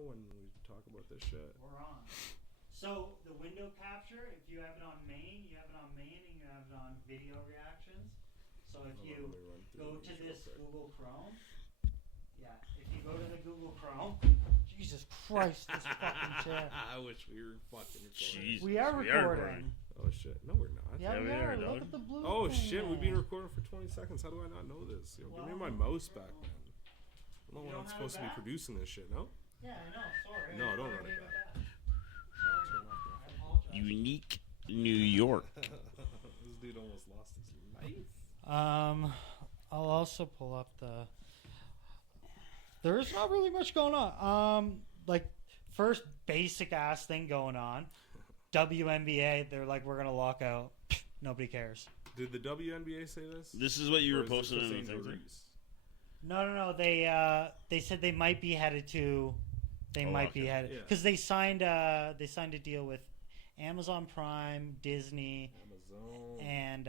when we talk about this shit. We're on. So the window capture, if you have it on main, you have it on main, and you have it on video reactions. So if you go to this Google Chrome, if you go to the Google Chrome, Jesus Christ, this fucking chair. I wish we were fucking recording. Jesus, we are recording. Oh shit, no we're not. Yeah, we are. dog. Look at the blue. Oh thing shit, there. we've been recording for 20 seconds. How do I not know this? Yo, give me my mouse back, man. I don't know when I'm supposed to be producing this shit, no? Yeah, I know. Sorry. No, don't run it back. Unique New York. This dude almost lost his life. I'll also pull up the. There's not really much going on. Like first basic ass thing going on. WNBA, they're like, we're gonna lock out. Nobody cares. Did the WNBA say this? This is what you were Or is this posting just in the St. thing. Maurice? No. They said they might be headed to. They Oh, might be okay. headed Yeah. because they signed a deal with Amazon Prime, Disney, Amazon. and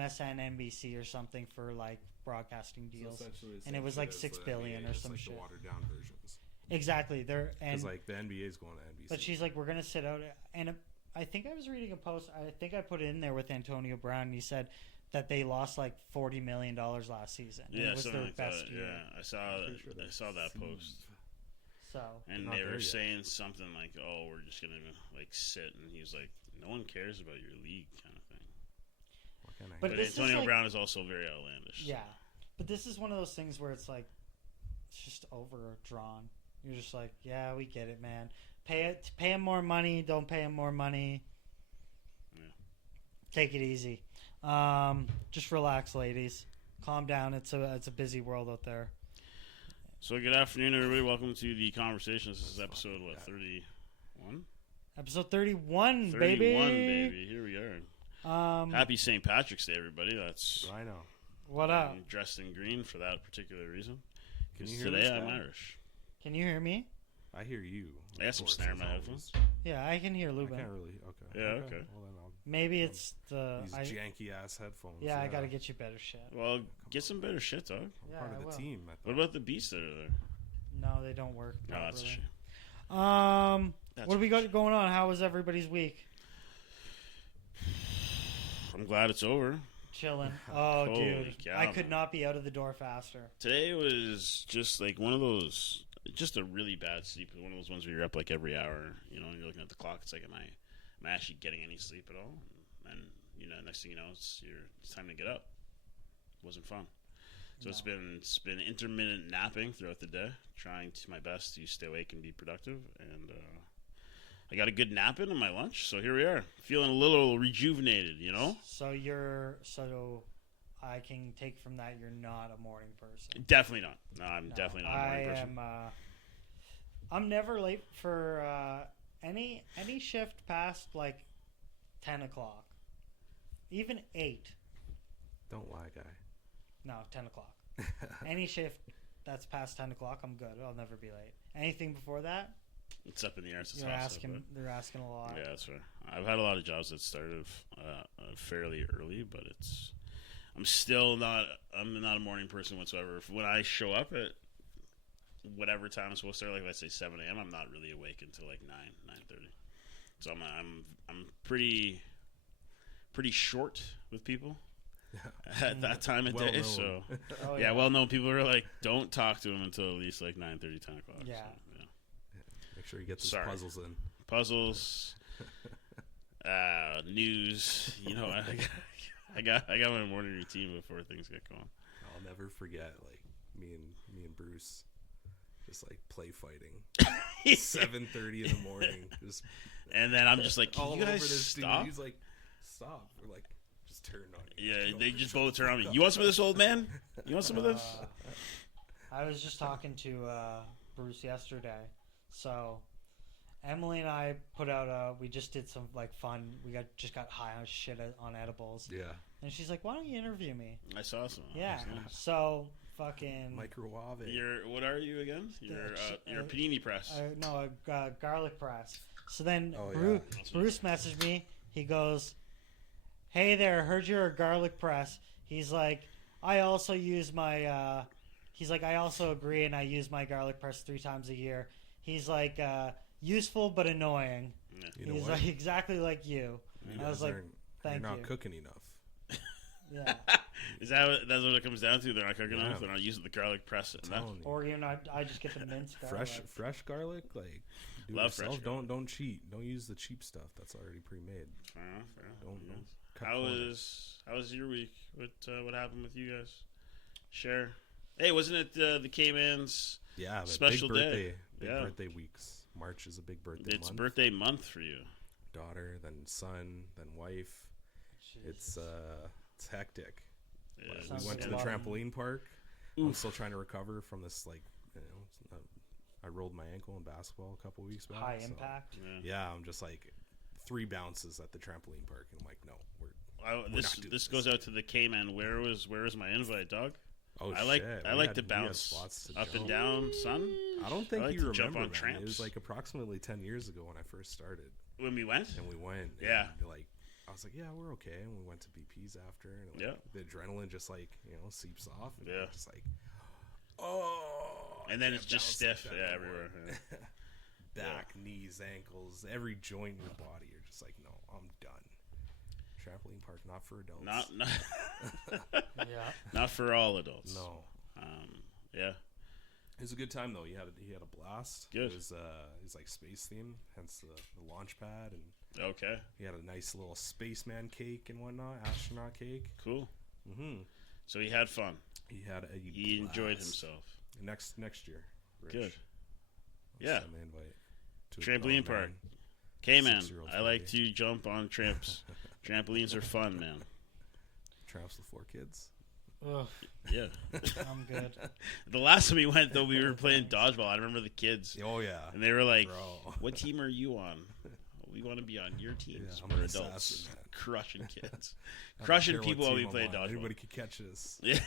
MSN, NBC or something for like broadcasting deals. So essentially the And same it was shit like as 6 the billion NBA, or just some like shit. The watered down versions. Exactly. Because like the NBA is going to NBC. But she's like, we're gonna sit out, and I think I was reading a post. I think I put it in there with Antonio Brown. And he said that they lost like $40 million last season. And Yeah, it was something their like best that. year. Yeah, I saw Pretty sure I saw that that's- post, So and Not they there were yet. saying something like, "Oh, we're just gonna like sit," and he was like, "No one cares about your league," kind of thing. What can I But But this is Antonio like- Brown is also very outlandish. yeah, but this is one of those things where it's like it's just overdrawn. You're just like, yeah, we get it, man. Pay him more money. Don't pay him more money. Yeah. Take it easy. Just relax, ladies. Calm down. It's a busy world out there. So good afternoon, everybody. Welcome to the conversation. This is episode 31. Episode 31, 31, baby. baby. Here we are. Um, Happy St. Patrick's Day, everybody. That's I know. what up? I'm dressed in green for that particular reason. Can Because you hear today this I'm guy? Irish. Can you hear me? I hear you. I got some Of course, snare in my as headphones. always. Yeah, I can hear I Lubin. can't really. Okay. Yeah, okay. Well, then Maybe it's the. these janky ass headphones. Yeah, I gotta get you better shit. Well, get some better shit, dog. I'm Yeah, part I of the will. team. I What thought. about the beats that are there? No, they don't work. No, that's a properly. shame. That's What do we a got shame. going on? How was everybody's week? I'm glad it's over. Chilling. Oh, Holy dude, cow, I could man. not be out of the door faster. Today was just like one of those, just a really bad sleep. One of those ones where you're up like every hour, you know, and you're looking at the clock. It's like, am I actually getting any sleep at all? And you know, next thing you know, it's time to get up. It wasn't fun. So No. it's been intermittent napping throughout the day, trying to my best to stay awake and be productive. And I got a good nap in on my lunch, so here we are, feeling a little rejuvenated. You know, So I can take from that you're not a morning person. definitely not. No, I'm No, definitely not a morning person. I'm never late for any shift past like 10 o'clock, even 8. Don't lie, guy. No, 10 o'clock. Any shift that's past 10 o'clock, I'm good. I'll never be late. Anything before that, It's up in the air. It's you're toss-up, asking. They're asking a lot. but- Yeah, that's fair. I've had a lot of jobs that started fairly early, but I'm still not. I'm not a morning person whatsoever. When I show up at whatever time I'm supposed to start, like let's say 7 a.m., I'm not really awake until like 9:30. So I'm pretty short with people at that time of Well day. known. So Oh, yeah, well known. People are like, don't talk to him until at least like 9:30, 10 o'clock. Yeah. So, yeah. Make sure you get those Sorry. puzzles in. Puzzles, news. You know, I got my morning routine before things get going. I'll never forget, like me and Bruce, just like play fighting, 7:30 in the morning, just And then I'm just like, all can you over guys this stop? dude. He's like, stop. We're like, just turn on. You. Yeah, Don't they shut just the both turn on me. fuck You up." want some of this, old man? You want some of this? I was just talking to Bruce yesterday. So Emily and I put out we just did some like fun. We just got high on shit on edibles. Yeah, And she's like, "Why don't you interview me?" I saw some. Yeah. That's nice. So fucking microwave. What are you again? You're a panini press. no, a garlic press. So then Oh, Bruce messaged me. He goes, "Hey there, heard you're a garlic press." He's like, "I also use my." He's like, "I also agree, and I use my garlic press 3 times a year." He's like useful but annoying. Yeah. You know He's what? like exactly like you. You I was guys like, aren't- thank you're not you. cooking enough. Yeah. That's what it comes down to? They're not cooking Yeah. enough. They're not using the garlic press enough. Telling you. Or I just get the minced garlic. Fresh garlic, like do Love it yourself. fresh garlic. Don't cheat. Don't use the cheap stuff that's already pre-made. Fair enough. Don't cut How corners. was your week? What happened with you guys? Share. Hey, wasn't it the K-Man's Yeah, but special big birthday, day? big Yeah. birthday weeks. March is a big birthday It's month. birthday month for you. Daughter, then son, then wife. It's hectic. Yeah, But Sounds we went like to a the lot. trampoline park. I'm still trying to recover from this. I rolled my ankle in basketball a couple weeks back. High so- impact. Yeah, I'm just like 3 bounces at the trampoline park, and I'm like, no, we're This not doing this this. goes out to the K-Man. Where was my invite, dog? Oh, I like shit. I We like had- to we had bounce spots to up and jump. down, son. I don't think I like you to remember, jump on man. tramps. It was like approximately 10 years ago when I first started, When we went, and we went. Yeah. And, like, I was like, yeah, we're okay, and we went to BP's after, and Yeah. the adrenaline just seeps off, and Yeah. you're just like, oh, and then I it's can't just bounce like stiff, that yeah, anymore. everywhere. Yeah. Back, knees, ankles, every joint in your body. You're just like, no, I'm done. Trampoline park, not for adults. Not Yeah. not for all adults. No. Yeah. It was a good time though. He had a blast. Good. It was like space theme, hence the launch pad, and Okay. he had a nice little spaceman cake and whatnot, astronaut cake. Cool. Mm-hmm. So he had fun. He had a He enjoyed blast. himself. Next year. Rich. Good. I'll Yeah. send the invite to a Trampoline grown park. man. K-Man, 6-year-old I like party. to jump on tramps. Trampolines are fun, man. Tramps with 4 kids. Ugh, Yeah. I'm good. The last time we went, though, we were playing dodgeball. I remember the kids, Oh yeah. and they were like, Bro. "What team are you on?" We want to be on your teams. Yeah, I'm We're an adults, assassin, man. crushing kids, I don't crushing care what people while we team play I'm on. dodgeball. Anybody could catch this. Yeah.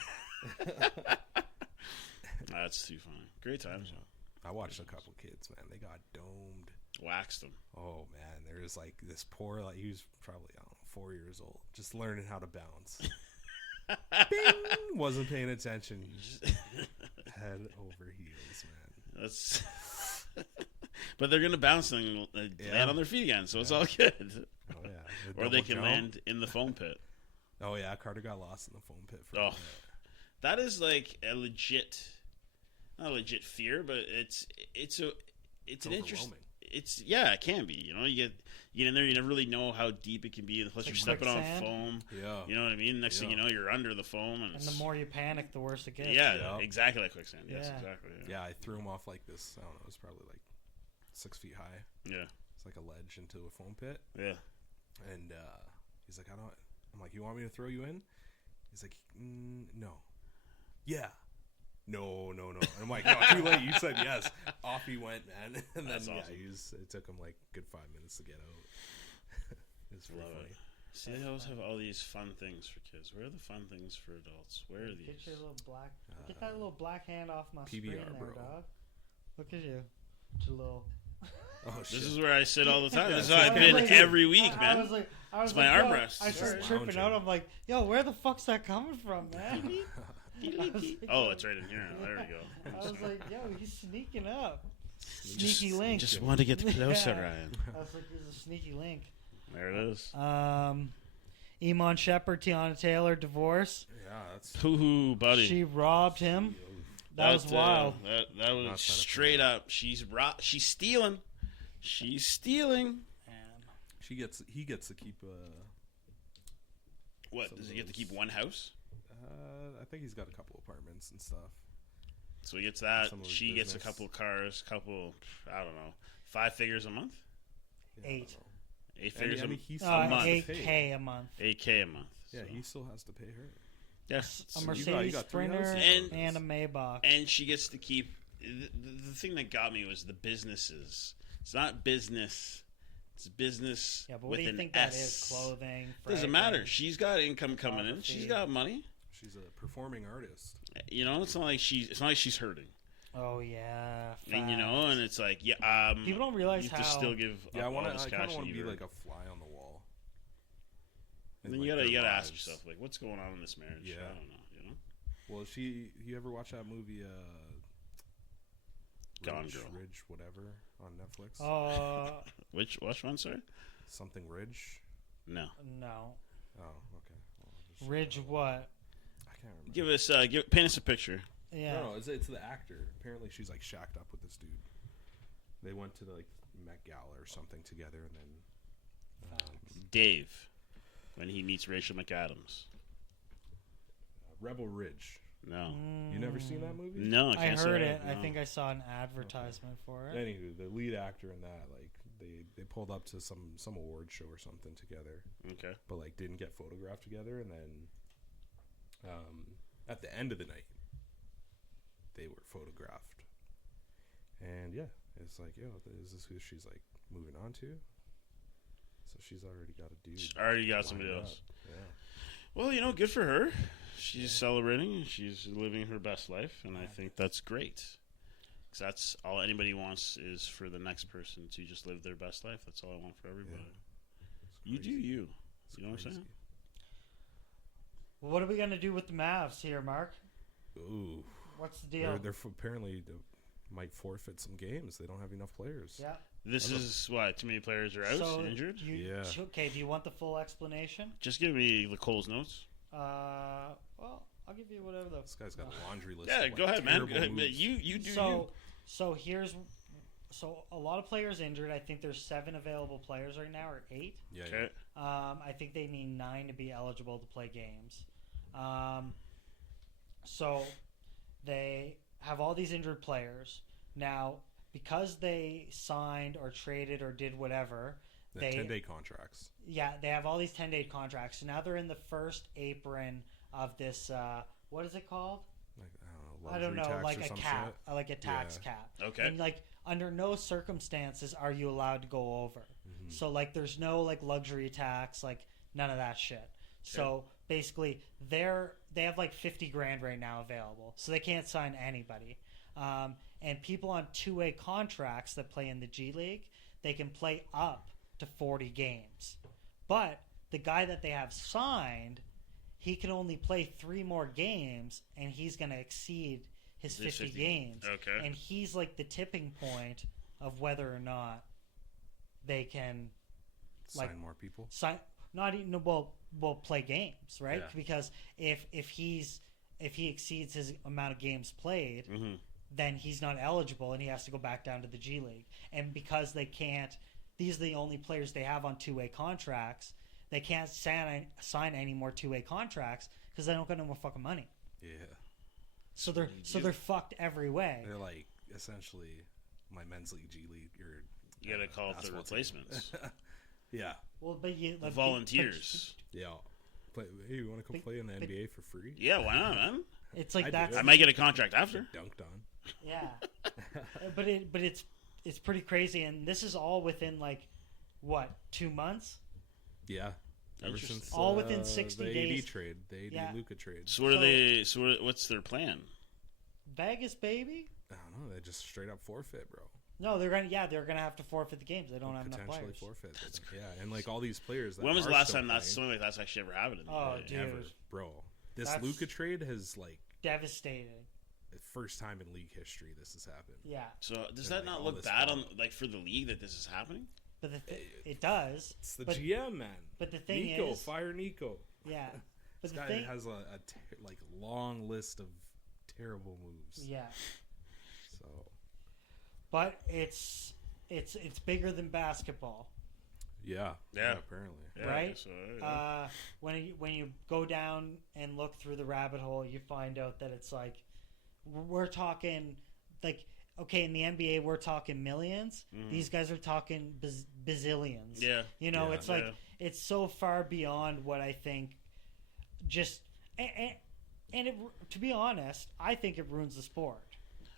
That's too funny. Great times. I watched a couple kids, man. They got domed. Waxed them. Oh man, there was like this poor, like he was probably, I don't know, 4 years old, just learning how to bounce. Bing! Wasn't paying attention. Head over heels, man. That's. But they're gonna bounce and land on their feet again, so it's all good. Oh yeah. The Or they double can jump. land in the foam pit. Oh yeah, Carter got lost in the foam pit for a Oh, minute. that is like a legit, not a legit fear, but it's an interest. overwhelming. It can be. You get in there, you never really know how deep it can be, unless It's you're like stepping on quicksand. foam. Yeah. You know what I mean? Next thing you Yeah. know, you're under the foam, and, And the more you panic, the worse it gets. yeah, Yeah. exactly like quicksand. Yes, Yeah. exactly. Yeah, I threw him off like this. I don't know. It was probably like 6 feet high. Yeah, It's like a ledge into a foam pit. yeah. And he's like, I'm like, you want me to throw you in? He's like, no. Yeah. No. And I'm like, no, too late. You said yes. Off he went, man. And then That's awesome. it took him like a good 5 minutes to get out. It's pretty Love funny. it. See, they always have all these fun things for kids. Where are the fun things for adults? Where are these? Get your little black. Get that little black hand off my PBR, screen there, bro. dog. Look at you. Your little. Oh shit. This is where I sit all the time. Yeah, This is that's how I've what been I was every week, I man. was like, It's my yo, armrest. I started Just tripping out. lounging. I'm like, yo, where the fuck's that coming from, man? I was like, Oh, it's right in here. There we go. I was like, yo, he's sneaking up. Sneaky link. Just wanted to get closer, Yeah. Ryan. I was like, he's a sneaky link. There it is. Iman Shepherd, Tiana Taylor, divorce. Yeah, that's Hoo-hoo, buddy. She robbed him. That was wild. That was Not straight up. She's stealing. She's stealing. he gets to keep What, Some does of he get to those- keep one house? I think he's got a couple apartments and stuff. So he gets that. Some of his She gets a business. couple cars, I don't know, 5 figures a month? Yeah, I 8. don't know. 8 And, figures I mean, he still a has month. to 8K pay. a month. 8K a month. Yeah, so. he still has to pay her. Yeah. A So you Mercedes got 3 Sprinter houses? and a Maybach. And she gets to keep. The thing that got me was the businesses. It's not business. It's business Yeah, but what with do you an think that S. is? Clothing. Doesn't matter. fragrance. She's got income coming in. Photography. She's got money. She's a performing artist. You know, it's not like she's hurting. Oh yeah. And you know, and it's like, People don't realize you how. have to still give Yeah, up all this I kind cash of that want to you be earned. like a fly on the wall. And in, then like, you their gotta ask lives. yourself, like, what's going on in this marriage? Yeah. I don't know. You know. Well, you ever watch that movie, Gone Girl. Ridge, whatever, on Netflix. Which one, sorry? Something Ridge. No. no. Oh, okay. Well, I'll just- Ridge what? I can't remember. Paint us a picture. Yeah. No, it's the actor. Apparently, she's like shacked up with this dude. They went to the like Met Gala or something together, and then Dave, when he meets Rachel McAdams. Rebel Ridge. No. You never seen that movie? No, I I can't say heard that. it. I No. think I saw an advertisement for it. Anywho, the lead actor in that, like, they pulled up to some award show or something together, Okay. but like didn't get photographed together, and then at the end of the night, they were photographed, and yeah, it's like, yo, is this who she's like moving on to? So she's already got a dude. She's already got lined somebody up. else. Yeah. Well, good for her. She's celebrating. She's living her best life, and I think that's great. Because that's all anybody wants is for the next person to just live their best life. That's all I want for everybody. Yeah. You do you. It's You know what I'm crazy. saying? Well, what are we gonna do with the Mavs here, Mark? Ooh. What's the deal? They're apparently might forfeit some games. They don't have enough players. Yeah. This is what? Too many players are out, So injured? Yeah. Okay. Do you want the full explanation? Just give me the Cole's notes. Well, I'll give you whatever the. This guy's got a laundry list. Yeah, of, like, go ahead, man. terrible Go ahead. moves. You do So so a lot of players injured. I think there's 7 available players right now, or 8. Yeah. you. Okay. I think they need 9 to be eligible to play games. So they have all these injured players now because they signed or traded or did whatever. The They 10-day contracts. Yeah, they have all these 10-day contracts. So now they're in the first apron of this. What is it called? Like, I don't know, tax like or a some cap, shit. like a tax Yeah. cap. Okay. And like under no circumstances are you allowed to go over. Mm-hmm. So like there's no like luxury tax, like none of that shit. So basically they have like 50 grand right now available. So they can't sign anybody. And people on 2-way contracts that play in the G League, they can play up to 40 games. But the guy that they have signed, he can only play 3 more games, and he's going to exceed his 50 games. Okay. And he's like the tipping point of whether or not they can Sign like, more people. not even will play games, right? Yeah. Because if he exceeds his amount of games played, Mm-hmm. then he's not eligible and he has to go back down to the G League. And because they can't, these are the only players they have on 2-way contracts. They can't sign any more 2-way contracts because they don't get no more fucking money. Yeah. So they're fucked every way. They're like essentially my men's league, G League. You got to call for basketball replacements. team. Yeah. Well, but you The volunteers. Yeah. Hey, you want to come play in the NBA for free? Yeah, why not, man? It's like I that's do. I might get a contract after. Dunked on. yeah. but it's pretty crazy, and this is all within like what 2 months? Yeah. Ever Interesting. since All within 60 the days. AD trade, the AD Yeah. Luka trade. So what are they? What's their plan? Vegas, baby. I don't know. They just straight up forfeit, bro. No, they're gonna have to forfeit the games. They don't have enough Potentially players. forfeit. Yeah, and like all these players. That When was the are last still time that's playing, something like that's actually ever happened in the Oh, NBA? dude. ever, bro? This That's- Luka trade has like Devastating. the first time in league history this has happened. Yeah, So does And, that like, not all look this bad fallout. on like for the league that this is happening? but it does. It's the But- GM, man. But the thing Nico, is, fire Nico. yeah. But This the guy thing, has a like long list of terrible moves. yeah. So But it's bigger than basketball, yeah, apparently. Yeah, right? so, yeah. When you go down and look through the rabbit hole, you find out that it's like we're talking like okay, in the NBA we're talking millions. These guys are talking bazillions. Yeah. You know, Yeah. it's like Yeah. it's so far beyond what I think. Just and it, to be honest, I think it ruins the sport.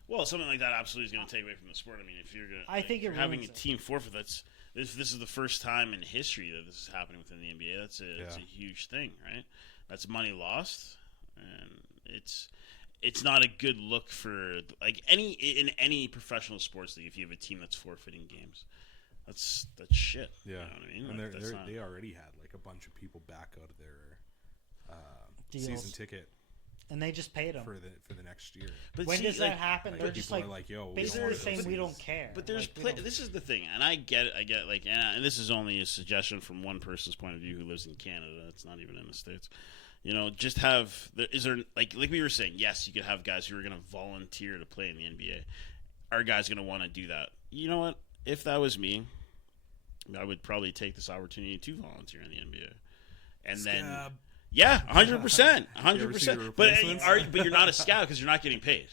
Well, something like that absolutely is going to take away from the sport. I mean, if you're going to, I think it having a ruins it. team forfeit, this is the first time in history that this is happening within the NBA. It's a Yeah. huge thing, right? That's money lost, and it's not a good look for like in any professional sports league. If you have a team that's forfeiting games, that's shit. Yeah, You know what I mean? and Like, that's not- they already had like a bunch of people back out of their Deals. season ticket and they just paid him. for the next year. But When see, does that happen? Like, They're just people like, are like, yo, we don't basically want saying to we don't care. But there's Like, we don't- this is the thing, and I get like, and this is only a suggestion from one person's point of view who lives in Canada. It's not even in the States. You know, just have is there like we were saying, yes, you could have guys who are going to volunteer to play in the NBA. Are guys going to want to do that? You know what? If that was me, I would probably take this opportunity to volunteer in the NBA, and then. Scab. Yeah, 100%, You ever see the 100%. But replacements? but you're not a scout because you're not getting paid.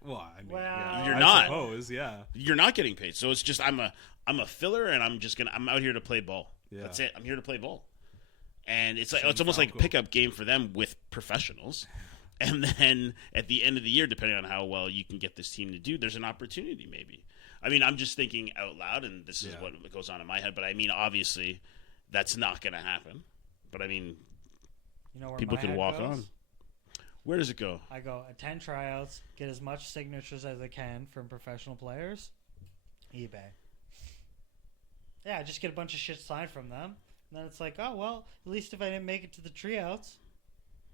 Well, I mean, Well, yeah, You're I not. suppose, yeah. You're not getting paid, so it's just I'm a filler, and I'm out here to play ball. Yeah. That's it. I'm here to play ball, and it's like Same it's almost like a Falco. pickup game for them with professionals. And then at the end of the year, depending on how well you can get this team to do, there's an opportunity maybe. I mean, I'm just thinking out loud, and this is Yeah. what goes on in my head. But I mean, obviously, that's not going to happen. But I mean, You know where people my could head walk goes? on. Where does it go? I go attend tryouts, get as much signatures as I can from professional players. eBay. Yeah, just get a bunch of shit signed from them. And then it's like, oh, well, at least if I didn't make it to the tryouts.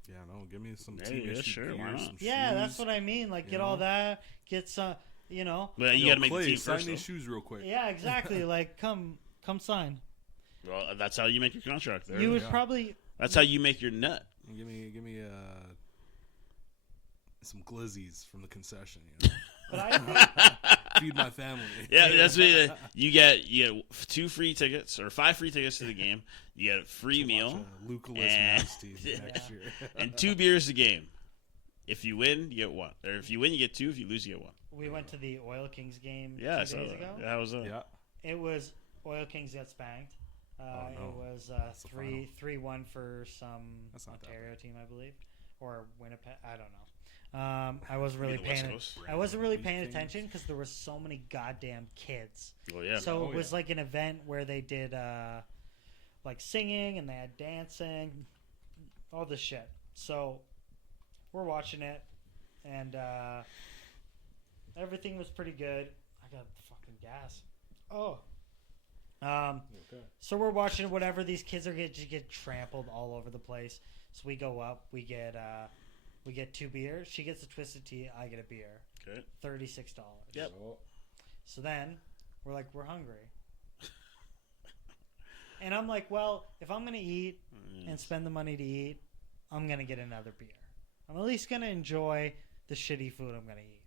Yeah, no, give me some Yeah, team yeah, issue sure, gear, why not? some Yeah, shoes. that's what I mean. Like, you get all know? that, get some, you know. But you Yo, got to make Clay, the team sign first. these Though. shoes real quick. Yeah, exactly. Like, come sign. Well, that's how you make your contract. There. You would Yeah. probably. That's how you make your nut. Give me some glizzies from the concession. You know? But I think, Feed my family. Yeah, that's what you get 2 free tickets or 5 free tickets to the game. You get a free meal Luca and- next year. and 2 beers a game. If you win, you get 1. Or if you win, you get 2. If you lose, you get 1. we went to the Oil Kings game Yeah, I 2 saw days that. ago. Yeah, how was that? Yeah. It was Oil Kings got spanked. no. It was That's the 3-1 for some That's not that Ontario team, I believe, or Winnipeg. I don't know. I wasn't Maybe really the West paying. Coast. I wasn't really paying Kings. attention because there were so many goddamn kids. Well, yeah. So Oh, it was yeah. like an event where they did like singing and they had dancing, all this shit. So we're watching it, and everything was pretty good. I got fucking gas. Oh. Okay. So we're watching whatever. These kids are get trampled all over the place. So we go up. We get 2 beers. She gets a twisted tea. I get a beer. Okay. $36. Yep. So then we're like, we're hungry. And I'm like, well, if I'm gonna eat and spend the money to eat, I'm gonna get another beer. I'm at least gonna enjoy the shitty food I'm gonna eat.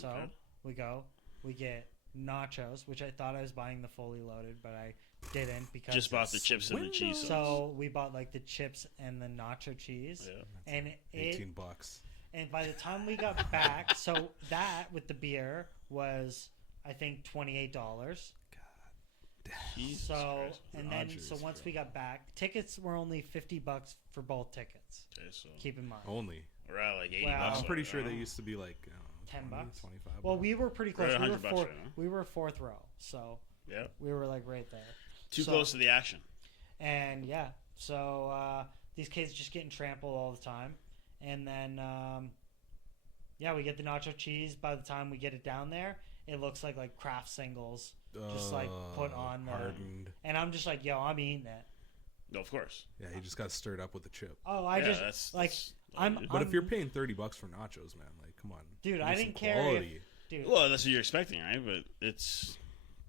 So Okay. we go. We get nachos, which I thought I was buying the fully loaded, but I didn't because Just bought the chips and the cheese sauce. So we bought like the chips and the nacho cheese, Yeah. and it. $18. And by the time we got back, so that with the beer was I think $28. Jesus So Christ. and then Rogers, so once bro. we got back, tickets were only $50 for both tickets. Okay, so Keep in mind. Only. we're at like 80 Well, bucks. I'm pretty right sure now. they used to be like $10 bucks? 25. Well, we were pretty We're close. at We were $100 fourth. right now. We were fourth row, so Yeah. we were like right there. Too So- close to the action. And yeah, so these kids just getting trampled all the time, and then yeah, we get the nacho cheese. By the time we get it down there, it looks like Kraft singles, just like put on the. hardened. And I'm just like, yo, I'm eating it. No, of course. Yeah, he just got stirred up with the chip. Oh, I Yeah, just that's like all I'm. you do. But I'm- if you're paying $30 for nachos, man, like come on, Dude, give I me some didn't care if- quality. dude, Well, that's what you're expecting, right? But it's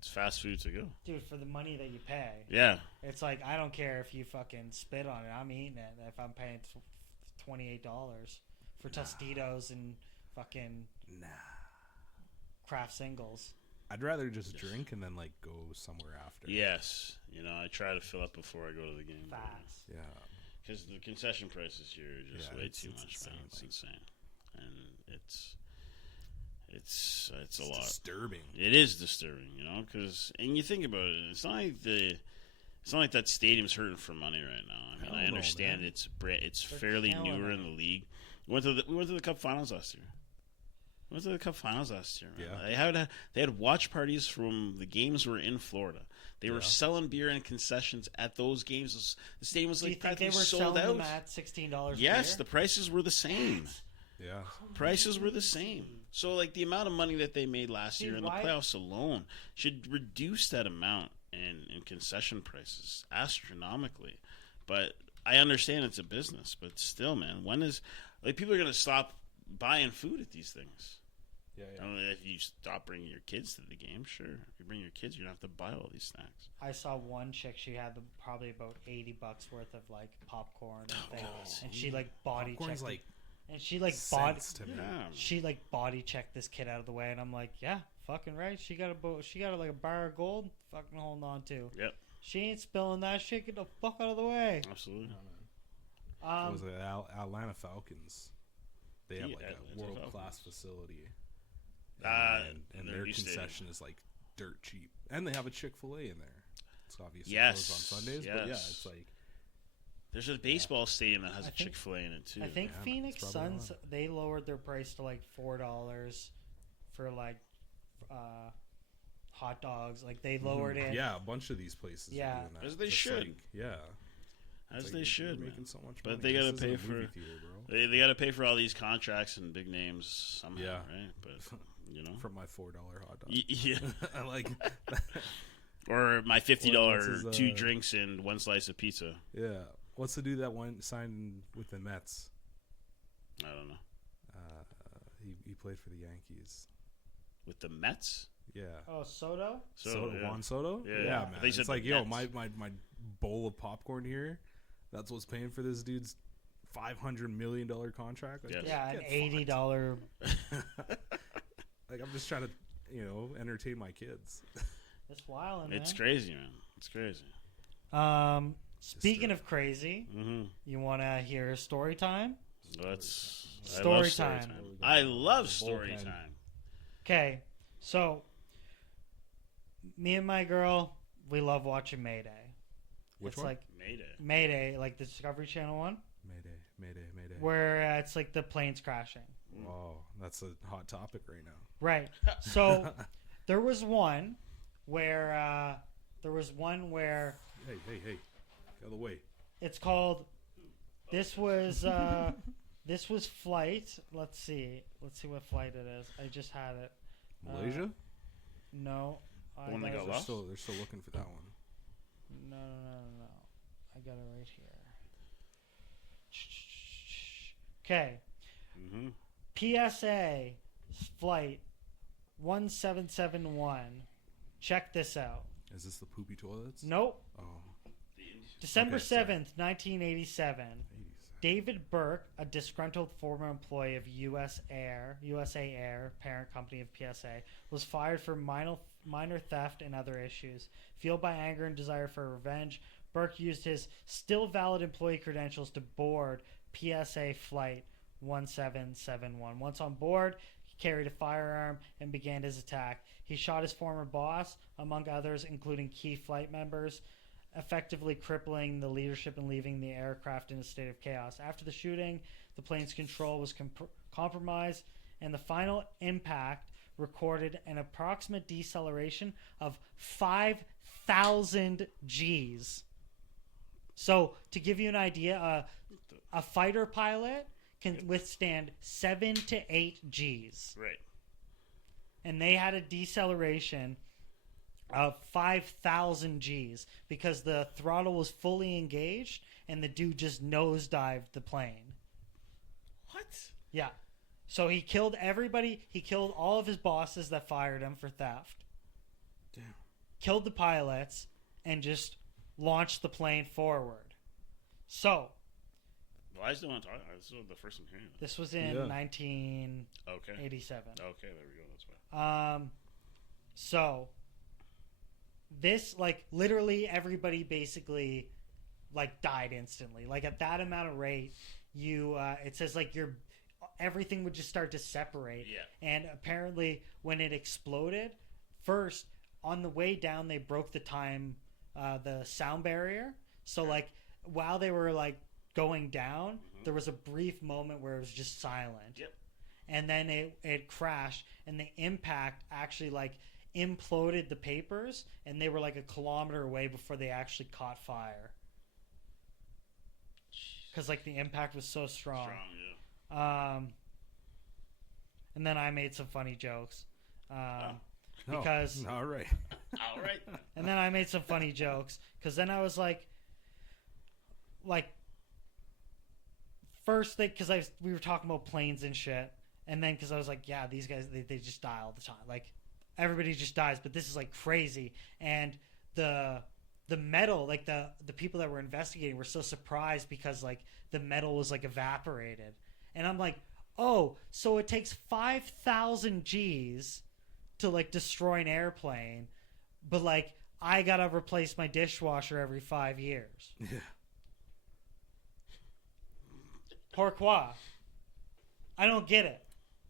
fast food to go. dude, for the money that you pay, Yeah. it's like I don't care if you fucking spit on it. I'm eating it. If I'm paying $28 for Tostitos and fucking Nah, Kraft singles. I'd rather just drink and then like go somewhere after. Yes. You know, I try to fill up before I go to the game. Facts. Yeah. Because the concession prices here are just Yeah, way it's too much, insane, man. It's like- insane. And it's a lot. Disturbing. It is disturbing, you know, because and you think about it, it's not like that stadium's hurting for money right now. I mean, Hell I no, understand man. it's They're fairly killing newer it. in the league. We went to the Cup Finals last year. Man. Yeah. They had watch parties from the games were in Florida. They were Yeah. selling beer and concessions at those games. The stadium was Do you like think they practically were sold selling out. them at $16? Yes, a the beer? prices were the same. Yeah. Prices were the same. So, like, the amount of money that they made last Dude, year in the why- playoffs alone should reduce that amount in concession prices astronomically. But I understand it's a business, but still, man, Like, people are going to stop buying food at these things. Yeah, I mean, if you stop bringing your kids to the game, sure. If you bring your kids, you don't have to buy all these snacks. I saw one chick. She had probably about $80 worth of like popcorn and things, and she like body Popcorn's checked. like And she like body. cents to me. Yeah. She like body checked this kid out of the way, and I'm like, yeah, fucking right. She got like a bar of gold, fucking holding on to. Yep. She ain't spilling that shit. Get the fuck out of the way. Absolutely. What was it? Atlanta Falcons. They have like Atlanta a world class Falcons. facility, And and their concession is like dirt cheap, and they have a Chick-fil-A in there. It's obviously Yes. closed on Sundays, but yeah, it's like There's a baseball stadium that has I a think- Chick-fil-A in it, too. I think Yeah, Phoenix it's probably Suns, on. they lowered their price to like $4 for like hot dogs. Like they lowered it. yeah, a bunch of these places. Yeah. are doing that. As they Just should. like, yeah, As It's they like, should, you're man. making so much But money. they gotta This isn't pay a movie for- theater, bro. They got to pay for all these contracts and big names somehow, Yeah. right? But, you know. From my $4 hot dog. Yeah. I like, Or my $50 What's his, 2 drinks and 1 slice of pizza. yeah. What's the dude that went signed with the Mets? I don't know. He played for the Yankees. With the Mets? Yeah. Oh, Soto. Soto, yeah. Juan Soto? Yeah. Yeah, I man. think he said It's like, the yo, Mets. my bowl of popcorn here, that's what's paying for this dude's $500 million contract? Like, Yes. Yeah, an get $80. Like, I'm just trying to, entertain my kids. It's wild, man. It's crazy, man. It's crazy. Speaking of crazy, Mm-hmm. you want to hear story time? Story time. I love story Bullpen. time. Okay, so me and my girl, we love watching Mayday. Which it's one? like Made it. Mayday, like the Discovery Channel one, Mayday. where it's like the planes crashing. Oh, that's a hot topic right now. Right. So there was one where Hey. Get out of the way. it's called. This was flight. Let's see what flight it is. I just had it. Malaysia? No. The one that got they're lost? still looking for that one. No. I got it right here. Okay. Mm-hmm. PSA flight 1771. Check this out. Is this the poopy toilets? Nope. Oh, December Okay, sorry. 7th, 1987. 80s. David Burke, a disgruntled former employee of USA Air, parent company of PSA, was fired for minor theft and other issues. Fueled by anger and desire for revenge, Burke used his still valid employee credentials to board PSA Flight 1771. Once on board, he carried a firearm and began his attack. He shot his former boss, among others, including key flight members, effectively crippling the leadership and leaving the aircraft in a state of chaos. After the shooting, the plane's control was compromised, and the final impact recorded an approximate deceleration of 5,000 Gs. So, to give you an idea, a fighter pilot can withstand 7 to 8 Gs. Right. And they had a deceleration of 5,000 Gs because the throttle was fully engaged and the dude just nosedived the plane. What? Yeah. So he killed everybody. He killed all of his bosses that fired him for theft. Damn. Killed the pilots and just launched the plane forward. So Why is no one talking? This is the first I'm hearing. this was in Yeah. 1987. Okay. Okay, there we go. That's why. So this, like, literally everybody basically, like, died instantly. Like, at that amount of rate, it says, like, everything would just start to separate. Yeah. And apparently when it exploded, first, on the way down, they broke the sound barrier. So, like, while they were, like, going down, there was a brief moment where it was just silent. Yep. And then it crashed, and the impact actually, like, imploded the papers, and they were like a kilometer away before they actually caught fire. Because, like, the impact was so strong. Yeah. And then I made some funny jokes. Oh, Because all right. All right. And then I made some funny jokes because then I was like, first thing, because we were talking about planes and shit, and then because I was like, yeah, these guys, they just die all the time. Like, everybody just dies, but this is like crazy. And the metal, like the people that were investigating were so surprised because like the metal was like evaporated. And I'm like, oh, so it takes 5,000 Gs to like destroy an airplane, but like I gotta replace my dishwasher every 5 years. Yeah. Pourquoi? I don't get it.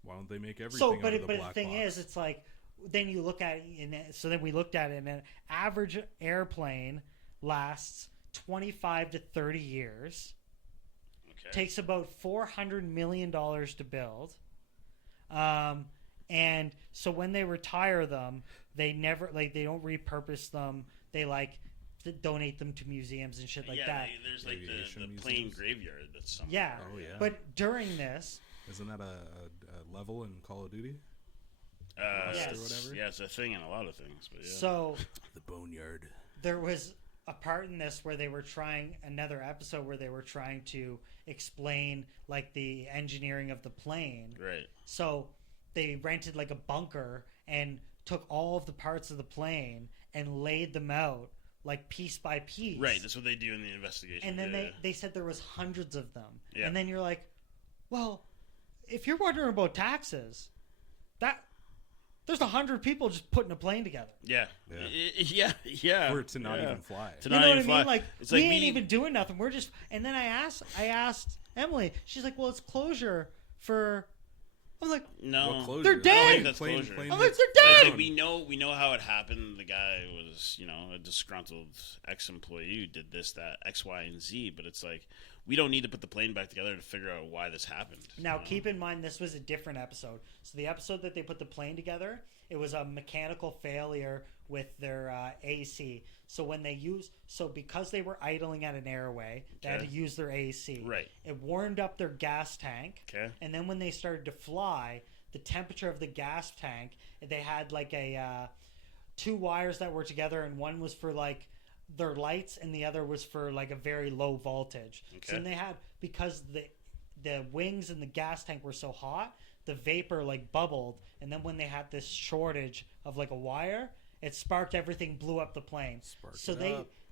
Why don't they make everything So, out but of the the black thing box? is, it's like then you look at it, and so then we looked at it, and an average airplane lasts 25 to 30 years. Okay. Takes about $400 million to build. And so when they retire them, they never they don't repurpose them. They donate them to museums and shit like that. There's like the Aviation plane museums. graveyard that's somewhere. Yeah. Oh, yeah. But during this, Isn't that a level in Call of Duty? Yes. Or whatever? Yeah, it's a thing in a lot of things. But yeah. so The Boneyard. there was a part in this where they were trying another episode where they were trying to explain like the engineering of the plane. Right. So they rented like a bunker and took all of the parts of the plane and laid them out like piece by piece. Right. That's what they do in the investigation. And then yeah. they said there was hundreds of them. Yeah. And then you're like, well, if you're wondering about taxes, there's 100 people just putting a plane together. Yeah. Yeah. Yeah. Or to not even fly. To You not know what I even fly. mean? Like, It's we like ain't even doing nothing. We're just. And then I asked Emily. She's like, well, it's closure for. I'm like, No. What closure? They're I don't dead! think that's Plane- closure. plane I'm like, hits they're dead! Like, we know how it happened. The guy was, a disgruntled ex-employee who did this, that, X, Y, and Z. But it's like, we don't need to put the plane back together to figure out why this happened. now you know? keep in mind this was a different episode. So the episode that they put the plane together, it was a mechanical failure with their AC. So because they were idling at an airway, they had to Okay. use their AC. Right. It warmed up their gas tank. Okay. And then when they started to fly, the temperature of the gas tank, they had like two wires that were together, and one was for like their lights and the other was for like a very low voltage. Okay. So then they had, because the wings and the gas tank were so hot, the vapor like bubbled, and then when they had this shortage of like a wire, it sparked everything, blew up the plane. So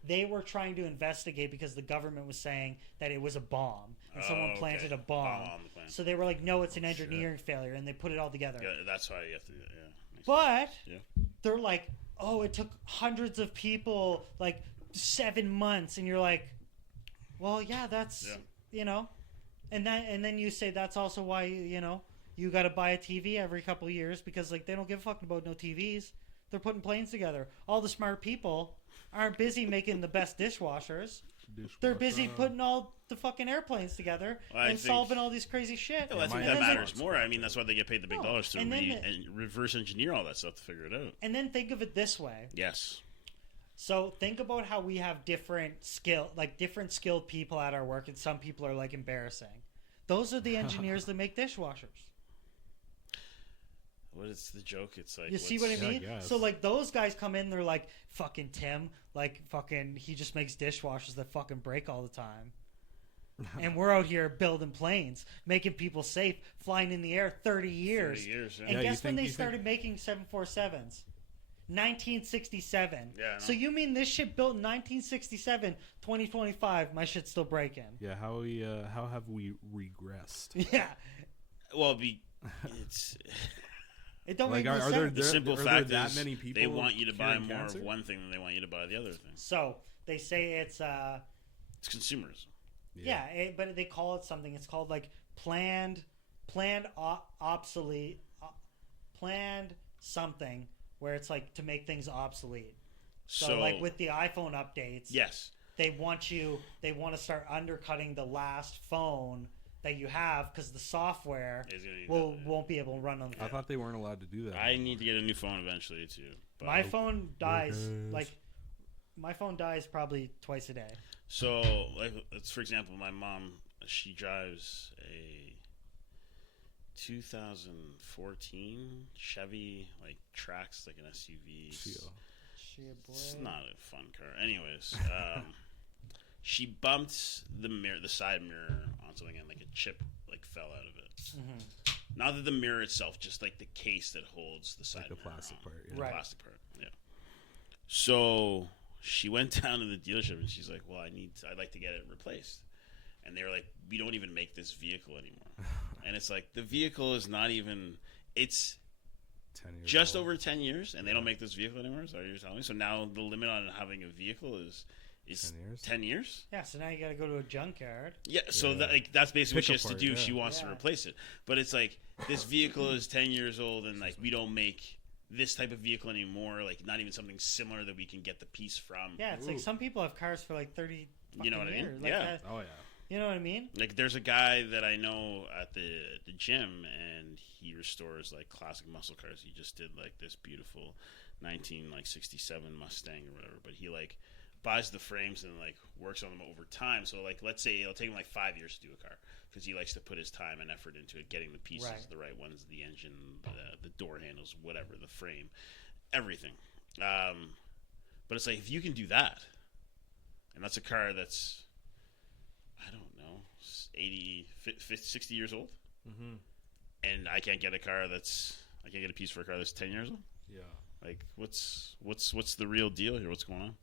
they were trying to investigate because the government was saying that it was a bomb and someone planted a bomb. On the plane. So they were like, no, it's an engineering failure, and they put it all together. Yeah, that's why you have to. Yeah. Makes But sense. they're like, oh, it took hundreds of people like 7 months, and you're like, well, yeah, that's and then you say that's also why you got to buy a TV every couple of years because like they don't give a fuck about no TVs. They're putting planes together. All the smart people aren't busy making the best dishwashers. They're busy putting all the fucking airplanes together and solving all these crazy shit. Well, I think Yeah, that my matters more. I mean, that's why they get paid the big dollars to and then and reverse engineer all that stuff to figure it out. And then think of it this way. Yes. So think about how we have different skilled people at our work, and some people are like embarrassing. Those are the engineers that make dishwashers. What is the joke? It's like, You see what I Yeah, I mean? guess. So like those guys come in, they're like, fucking Tim, like fucking he just makes dishwashers that fucking break all the time. And we're out here building planes, making people safe, flying in the air 30 years. 30 years, yeah. And Yeah, guess when they started making 747s? 1967. Yeah, I know. So you mean this shit built in 1967, 2025, my shit's still breaking. Yeah, how have we regressed? Yeah. Well, it's It don't Like, make no are sense. the simple there fact that is many people they want you to buy curing more cancer? of one thing than they want you to buy the other thing. So they say it's It's consumerism. but they call it something. It's called like planned obsolete, planned something, where it's like to make things obsolete. So like with the iPhone updates, yes, they want to start undercutting the last phone that you have because the software won't be able to run on the I thought they weren't allowed to do that. I need to get a new phone eventually too. But my phone dies my phone dies probably twice a day. So, like, it's, for example, my mom, she drives a 2014 Chevy, like, Trax, like an SUV. It's not a fun car. Anyways, she bumped the side mirror onto something and like a chip like fell out of it. Not that the mirror itself, just like the case that holds the side Like the mirror plastic on. part, The Right. plastic part, yeah. So she went down to the dealership and she's like, "Well, I'd like to get it replaced." And they were like, "We don't even make this vehicle anymore." And it's like the vehicle is not even. It's 10 years just old. over 10 years, and they don't make this vehicle anymore. Is that what you're telling me? So now the limit on having a vehicle is 10 years. 10 years. Yeah, so now you got to go to a junkyard. Yeah, so Yeah. That, like, that's basically what Pick she has to apart, do if yeah. she wants to Yeah. replace it. But it's like this vehicle is 10 years old, and like we don't make this type of vehicle anymore. Like not even something similar that we can get the piece from. Yeah, it's like some people have cars for like 30 You know what I mean? years. Like Yeah. that. Oh yeah. You know what I mean? Like there's a guy that I know at the gym, and he restores like classic muscle cars. He just did like this beautiful 1967 Mustang or whatever. But he like buys the frames and like works on them over time. So like let's say it'll take him like 5 years to do a car because he likes to put his time and effort into it, getting the pieces Right. the right ones, the engine, the door handles, whatever, the frame, everything. But it's like if you can do that, and that's a car that's I don't know 80, 50, 60 years old, and I can't get a piece for a car that's 10 years old. Yeah. Like what's the real deal here? What's going on?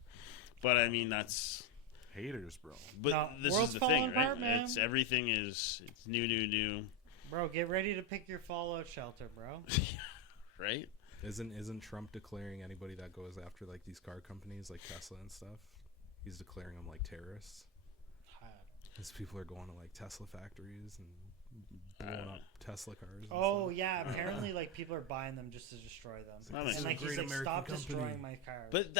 But I mean that's. Haters, bro. But No, this world's is the thing, falling right? apart, man. It's everything is it's new, Bro, get ready to pick your fallout shelter, bro. right? Isn't Trump declaring anybody that goes after like these car companies like Tesla and stuff? He's declaring them like terrorists. Because people are going to like Tesla factories and blowing up Tesla cars. And Oh stuff. yeah, apparently like people are buying them just to destroy them. That makes And like sense. he's like, Great stop American destroying company. my cars. But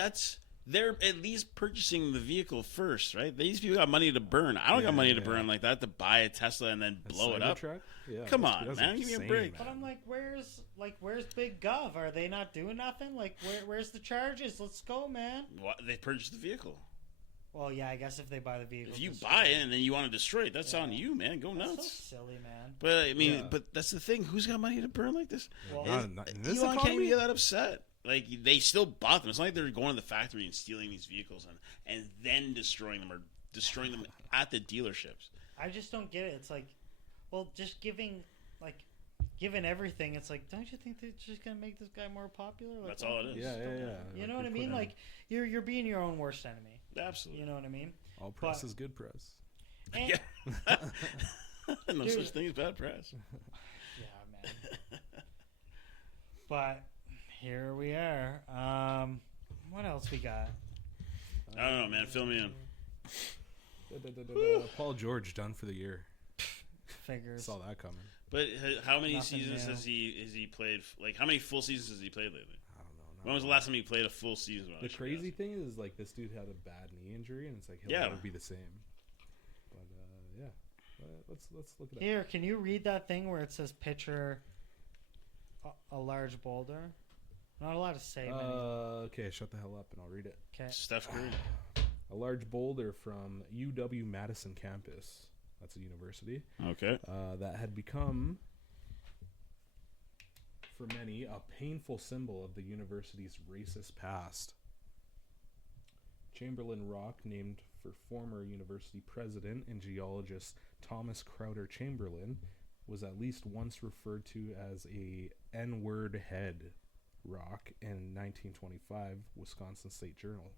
they're at least purchasing the vehicle first, right? These people got money to burn. I don't got money to burn like that to buy a Tesla and then A blow it up. Cybertruck? Yeah, Come that's- on, that's man. Give me a insane, break. But I'm like, where's Big Gov? Are they not doing nothing? Like, where's the charges? Let's go, man. What? They purchased the vehicle. Well, yeah, I guess if they buy the vehicle, If you destroy buy it and then you want to destroy it, that's Yeah. on you, man. Go That's nuts. so silly, man. But I mean, Yeah. but that's the thing. Who's got money to burn like this? Well, Not in this Elon can't even economy? get that upset. Like they still bought them. It's not like they're going to the factory and stealing these vehicles and then destroying them or destroying them at the dealerships. I just don't get it. It's like, well, just given everything, it's like, don't you think they're just gonna make this guy more popular? Like, That's all it is. Yeah. You Like, know what I you mean? put in- Like, you're being your own worst enemy. Absolutely. You know what I mean? all press but- is good press. And, Yeah. No Dude. such thing as bad press. Yeah, man. But here we are. What else we got? I don't know, man. Fill me in. Paul George done for the year. Figures. Saw that coming. But how many Nothing seasons new. has he played? Like how many full seasons has he played lately? I don't know. When was the last time he played a full season? The crazy thing is, like, this dude had a bad knee injury, and it's like he'll Yeah. never be the same. But yeah, let's look it up. Here, can you read that thing where it says picture a large boulder? I'm not allowed to say many. Okay, shut the hell up, and I'll read it. Okay. Steph Curry. A large boulder from UW Madison campus. That's a university. Okay. That had become, for many, a painful symbol of the university's racist past. Chamberlain Rock, named for former university president and geologist Thomas Crowder Chamberlain, was at least once referred to as a N-word head rock in 1925 Wisconsin State Journal.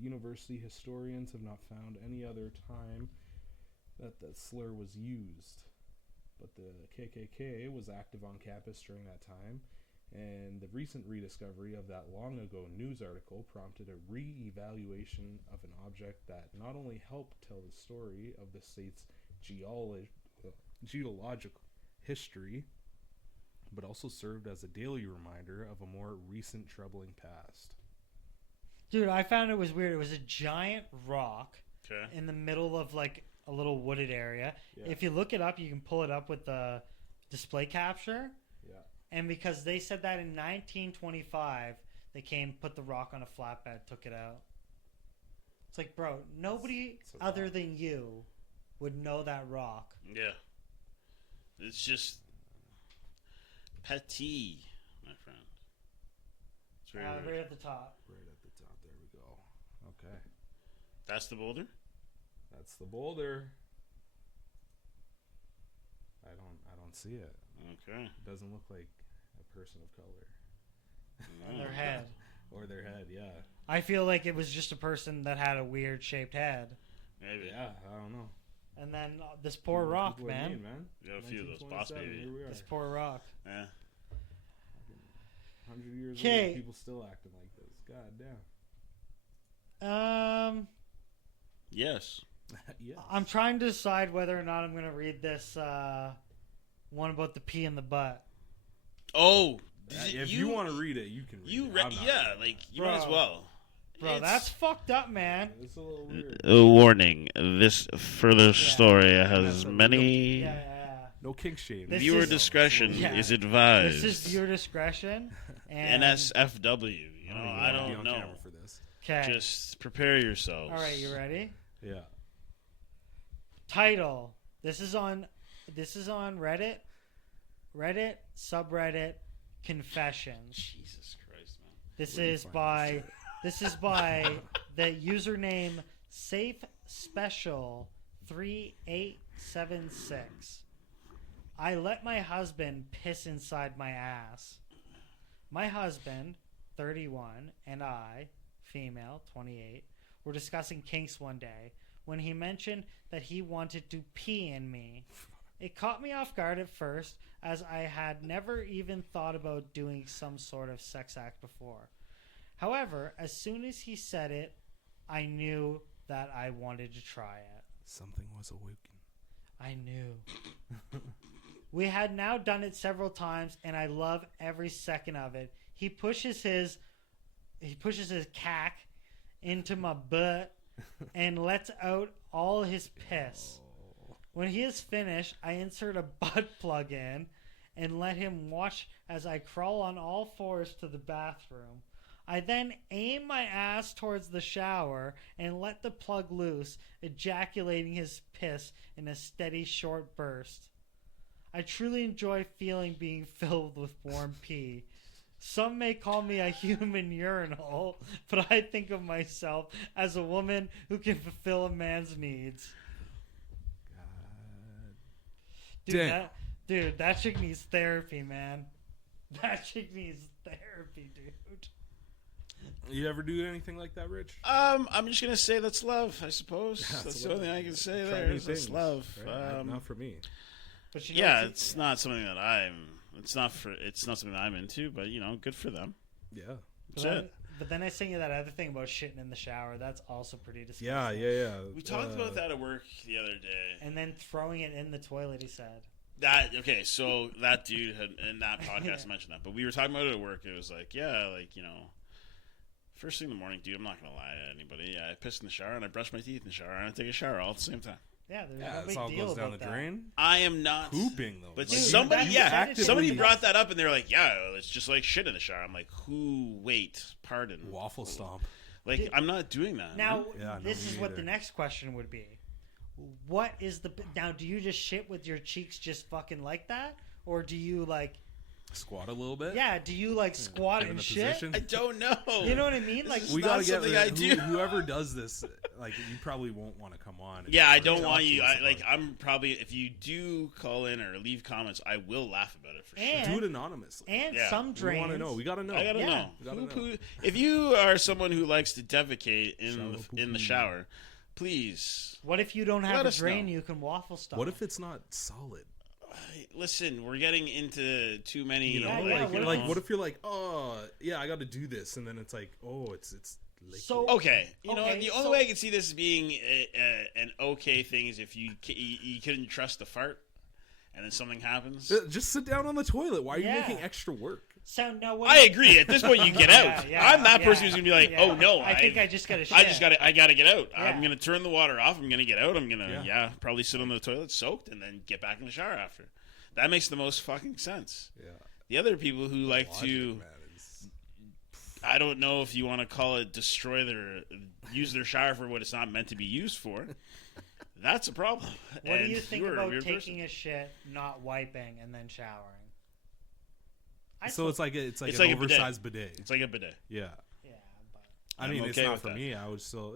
University historians have not found any other time that the slur was used, but the KKK was active on campus during that time, and the recent rediscovery of that long ago news article prompted a re-evaluation of an object that not only helped tell the story of the state's geological history, but also served as a daily reminder of a more recent troubling past. Dude, I found it was weird. It was a giant rock Okay. in the middle of like a little wooded area. Yeah. If you look it up, you can pull it up with the display capture. Yeah. And because they said that in 1925, they came, put the rock on a flatbed, took it out. It's like, bro, nobody It's a other rock. than you would know that rock. Yeah. It's just petty, my friend. It's very weird. Right at the top. Right at the top, there we go. Okay. That's the boulder? That's the boulder. I don't see it. Okay. It doesn't look like a person of color. On their head. Or their head, yeah. I feel like it was just a person that had a weird shaped head. Maybe. Yeah, I don't know. And then this poor rock, man. You got a few of those boss baby. This poor rock. Yeah. 100 years Okay. later, people still acting like this. God damn. Yes. Yeah. I'm trying to decide whether or not I'm going to read this one about the pee in the butt. Oh, If you want to read it, you can read it. I'm not yeah, reading like it. you might as well. Bro, that's fucked up, man. It's a little weird. Warning: this further story has That's a many Yeah. No kink shame. This viewer is- discretion Yeah. is advised. This is viewer discretion. And NSFW. You know, I be don't on know. camera for this. Okay. Just prepare yourselves. All right, you ready? Yeah. Title. This is on Reddit. Reddit subreddit Confessions. Jesus Christ, man. This Where do you is find by this is by the username Safe Special 3876. I let my husband piss inside my ass. My husband, 31, and I, female, 28, were discussing kinks one day when he mentioned that he wanted to pee in me. It caught me off guard at first, as I had never even thought about doing some sort of sex act before. However, as soon as he said it, I knew that I wanted to try it. Something was awoken. I knew. We had now done it several times, and I love every second of it. He pushes his cack into my butt and lets out all his piss. When he is finished, I insert a butt plug in and let him watch as I crawl on all fours to the bathroom. I then aim my ass towards the shower and let the plug loose, ejaculating his piss in a steady short burst. I truly enjoy feeling being filled with warm pee. Some may call me a human urinal, but I think of myself as a woman who can fulfill a man's needs. Damn. That chick needs therapy, man. That chick needs therapy, dude. You ever do anything like that, Rich? I'm just gonna say that's love. I suppose that's the only thing I can say Try there. new Is that's things, love. right? Not for me. But you know, Yeah, it's not something that I'm. It's not something that I'm into. But good for them. Yeah. but then I sing you that other thing about shitting in the shower. That's also pretty disgusting. Yeah. We talked about that at work the other day. And then throwing it in the toilet, he said. So that dude had in that podcast mentioned that, but we were talking about it at work. It was like, first thing in the morning, dude. I'm not gonna lie to anybody. Yeah, I piss in the shower and I brush my teeth in the shower and I take a shower all at the same time. Yeah, there's Yeah, no this big all deal goes down about the that. drain. I am not Pooping though. But Like, somebody actively brought that up and they're like, yeah, it's just like shit in the shower. I'm like, pardon. waffle stomp. Like, Dude, I'm not doing that. Now, Yeah, no, this me is what neither. the next question would be. What is now? Do you just shit with your cheeks just fucking like that, or do you like? Squat a little bit. Yeah, do you like squat Get in and the shit? position. I don't know. You know what I mean? Like, This We is gotta not get something I do. Whoever does this, like you probably won't want to come on. and- Yeah, I or don't talk want to you. us about it. I'm probably, if you do call in or leave comments, I will laugh about it for sure. And- do it anonymously. and Yeah. some We drains. want to know. We gotta know. I gotta Yeah. know. We gotta Who- know. If you are someone who likes to defecate in Shower the poo-poo. shower, please What if you don't Let have a us drain? know. You can waffle stop. What if it's not solid? listen. We're getting into too many. You know, Yeah, what if you're like, oh, yeah, I got to do this, and then it's like, oh, it's liquid. So- Okay, the Okay, only so- way I can see this being an okay thing is if you couldn't trust the fart, and then something happens. Just sit down on the toilet. Why are Yeah. you making extra work? So no. What I agree. At this point, you get out. I'm that person who's gonna be like, yeah. "Oh no, I think I just gotta shit. I gotta get out. Yeah. I'm gonna turn the water off. I'm gonna get out. I'm gonna Yeah. probably sit on the toilet soaked and then get back in the shower after. That makes the most fucking sense. Yeah. The other people who like Logic, to, man, is- I don't know if you want to call it use their shower for what it's not meant to be used for. That's a problem. What do And you think you're a about weird taking person. a shit, not wiping, and then showering? So it's like an It's like a bidet. oversized bidet. It's like a bidet. Yeah. Yeah, but I mean, I'm it's okay not with for that. me. I was still.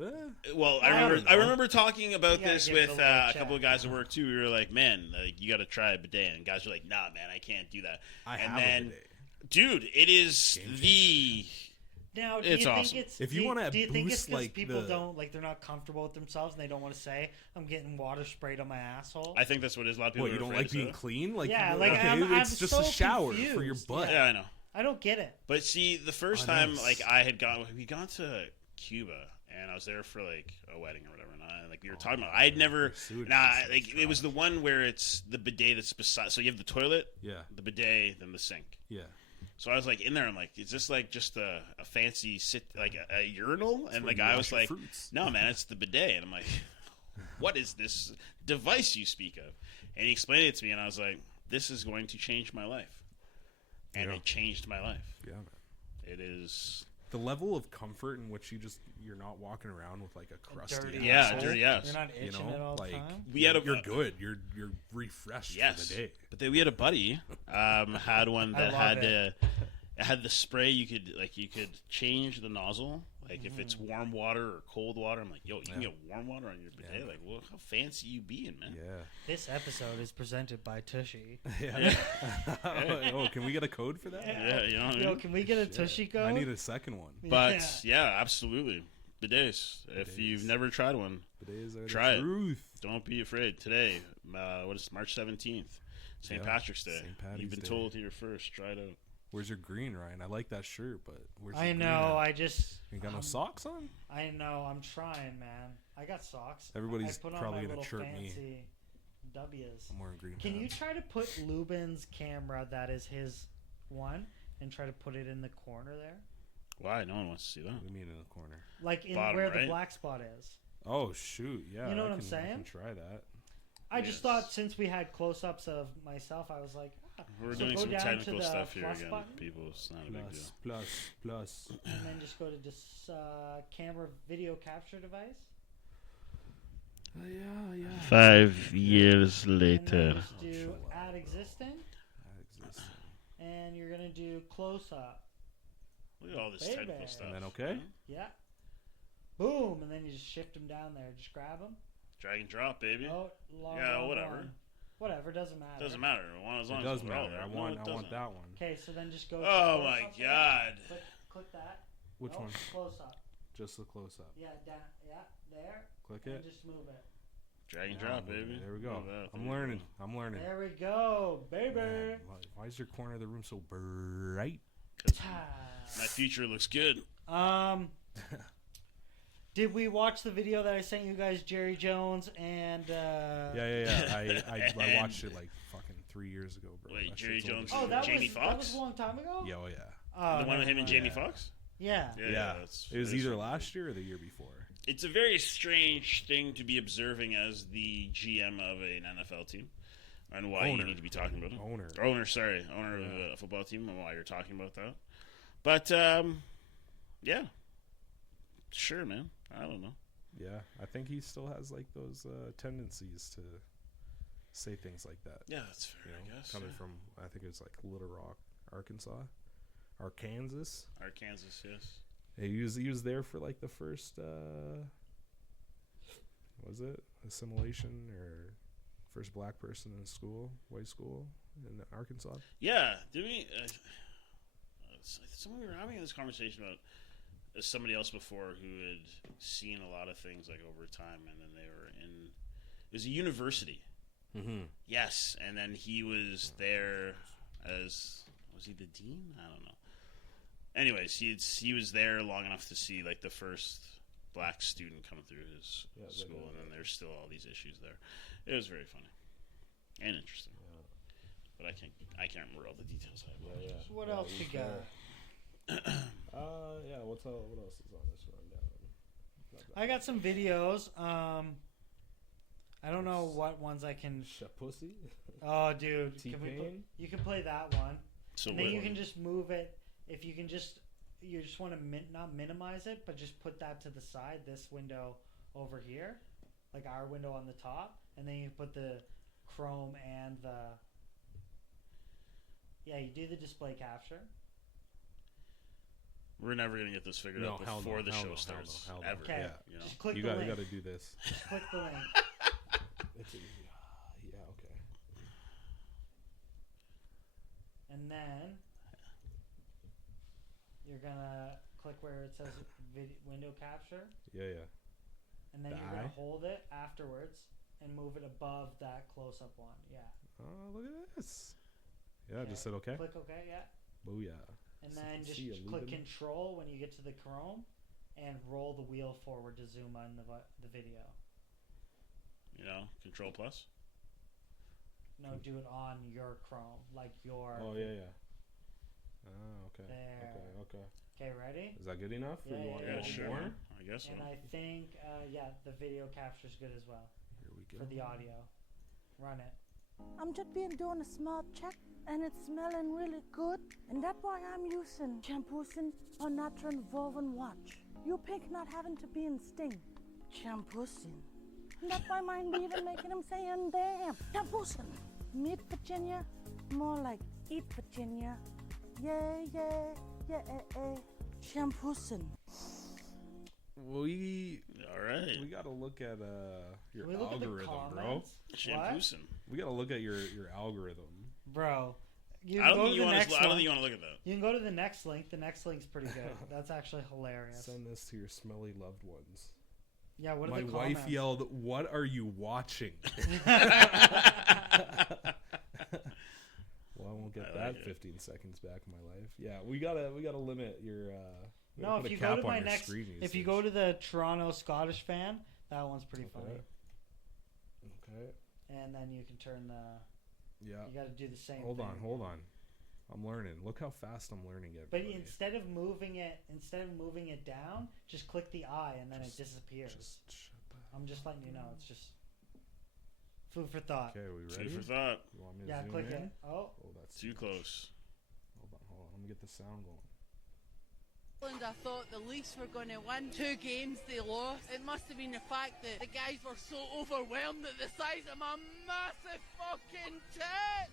Well, I don't I know. remember talking about You gotta this give with it a little a check. couple of guys at work too. We were like, man, like you got to try a bidet, and guys were like, nah, man, I can't do that. I And have then- a bidet. Dude, it is Game the Now, do It's you awesome. think it's If you do wanna do you think it's boost, because like, people the- don't like they're not comfortable with themselves and they don't want to say I'm getting water sprayed on my asshole? I think that's what it is. A lot of people What, are you don't afraid like to say being that. clean? Like, Yeah, you- like, okay, I'm it's just so a shower for your confused. butt. Yeah, I know. I don't get it. But see, the first Oh, time, nice. like we gone to Cuba, and I was there for like a wedding or whatever. And like we were talking about, I'd never, the sewage nah, system's like it was the trash. one where it's the bidet that's beside. So you have the toilet, Yeah, the bidet, then the sink. yeah. So I was like in there. I'm like, is this like just a fancy like a urinal? And the where you guy wash was your like, fruits. no, man, it's the bidet. And I'm like, what is this device you speak of? And he explained it to me, and I was like, this is going to change my life. And Yeah. it changed my life. Yeah, man. It is. The level of comfort in which you're not walking around with like a crusty Dirty asshole, Yeah, asshole. dirty ass. You're not you itching know, it all the like time. We had you're good. You're refreshed Yes, for the day. but then we had a buddy had one I that love had it. it had the spray. You could change the nozzle. Like if it's warm water or cold water. I'm like, yo, you can Yeah. get warm water on your bidet. Yeah. Like, well, how fancy you being, man? Yeah. This episode is presented by Tushy. Yeah. Oh, can we get a code for that? Yeah, you know what I Yo, mean? can we get a Tushy code? I need a second one. But yeah, absolutely. Bidets. If you've Bidets. never tried one, Today's are Try the it. truth. don't be afraid. Today, what is March 17th? St. Yeah, Patrick's Day. St. Patty's You've been Day. told here first. Try it out. Where's your green, Ryan? I like that shirt, but where's I your green know. at? I just. You got no socks on? I know. I'm trying, man. I got socks. Everybody's I put on probably my gonna little chirp me. fancy W's. I'm wearing green. Can you pants. try to put Lubin's camera, that is his one, and try to put it in the corner there? Why? No one wants to see that. What do you mean in the corner? Like in Bottom where the right? black spot is. Oh shoot! Yeah, You know I what I'm can- saying? I can try that. I Yes. just thought since we had close ups of myself, I was like, We're so doing go some down to technical the stuff here plus again, button, people. It's not a big deal. Plus. and then just go to this camera video capture device. Yeah. 5 years And then later. just do Chill out, add bro. existing, That exists. and you're gonna do close up. Look at all this Baby. technical stuff. And then okay? Yeah. Boom, and then you just shift them down there. Just grab them. Drag and drop, baby. Oh, long, Yeah, long whatever. one. Whatever, doesn't matter. Doesn't matter. As long It as does we're all matter. there. I No, want it I doesn't. want that one. Okay, so then just go. to Oh close my up there. god. Click that. Which No, one? Close up. Just the close up. Yeah, down. Yeah, there. Click And it. just move it. Drag and Yeah, drop, I'm moving baby. it. There we go. Love that. I'm There you learning. go. I'm learning. There we go, baby. Man, why is your corner of the room so bright? My future looks good. Did we watch the video that I sent you guys, Jerry Jones and? Yeah. I watched it like fucking 3 years ago, bro. Wait, That Jerry shit's old Jones as Oh, shit. that Jamie was that was Foxx? a long time ago. Yeah, oh yeah. Oh, The one with him and never Jamie Yeah. Foxx? Yeah. Yeah. That's It was that's- either last year or the year before. It's a very strange thing to be observing as the GM of an NFL team, and why you Owner. need to be talking about it. Owner. Owner of Yeah. a football team, and why you're talking about that. But yeah, sure, man. I don't know. Yeah, I think he still has like those tendencies to say things like that. Yeah, that's fair. You know, I guess coming yeah. from I think it's like Little Rock, Arkansas, Arkansas. Arkansas, yes. Yeah, he was there for like the first was it assimilation or first black person in school, white school in Arkansas. Yeah, did we? We were having this conversation about somebody else before who had seen a lot of things like over time, and then they were in. It was a university. Mm-hmm. Yes, and then he was there as was he the dean? I don't know. Anyways, he was there long enough to see like the first black student come through his school, and then there's still all these issues there. It was very funny and interesting, but I can't remember all the details. So what else you got? Yeah. What else is on this rundown? I got some videos. I don't know what ones I can. Pussy. Oh, dude, T-Pain? you can play that one, So and then what- you can just move it. If you can just want to not minimize it, but just put that to the side. This window over here, like our window on the top, and then you put the chrome and the. Yeah, you do the display capture. We're never gonna get this figured out before the show starts. Ever. Okay. Yeah. You know? Just click You the got link. to do this. Just click the link. It's easy. Yeah. Okay. And then you're gonna click where it says window capture, Yeah. and then The you're eye? gonna hold it afterwards and move it above that close-up one. Yeah. Oh, look at this. Yeah, just said okay. Click OK. Yeah. Booyah. And So then you just see a click Lubin? Control when you get to the Chrome, and roll the wheel forward to zoom on the video. You know, Control Plus. No, do it on your Chrome, like your. Oh yeah. Oh, okay. There. Okay. Okay, ready? Is that good enough? Or Yeah, you want yeah, Yeah, sure. more? Man. I guess so. And I think, the video capture's good as well Here we go. for the audio. Run it. I'm just been doing a small check and it's smelling really good. And that's why I'm using Shampoosin or Natural Woven Watch. You pick not having to be in sting. Shampoosin. And that's why mine be even making them saying damn. Shampoosin. Meet Virginia, more like eat Virginia. Yeah. Shampoosin. We All right. gotta look at your Can we look at the algorithm, bro. comments? Shampoosin. We gotta look at your algorithm. Bro. You I don't go think to you the want next to. I don't one. think you want to look at that. You can go to the next link. The next link's pretty good. That's actually hilarious. Send this to your smelly loved ones. Yeah, what are My the wife comments? yelled, "What are you watching?" Well, I won't get I that like it. 15 seconds back in my life. Yeah, we gotta limit your. We No, gotta if put you a go cap to on my your next, screen if you usage. go to the Toronto Scottish fan, that one's pretty Okay. funny. Okay. And then you can turn the. Yeah. You got to do the same. Hold thing. on. I'm learning. Look how fast I'm learning it. But instead of moving it down, just click the eye and then it disappears. Just shut that. I'm just letting you know. It's just food for thought. Okay, we Food ready? for thought. You want me to Yeah, zoom click in? it. Oh, That's Too close. Hold on. Let me get the sound going. I thought the Leafs were going to win 2 games they lost. It must have been the fact that the guys were so overwhelmed at the size of my massive fucking tit.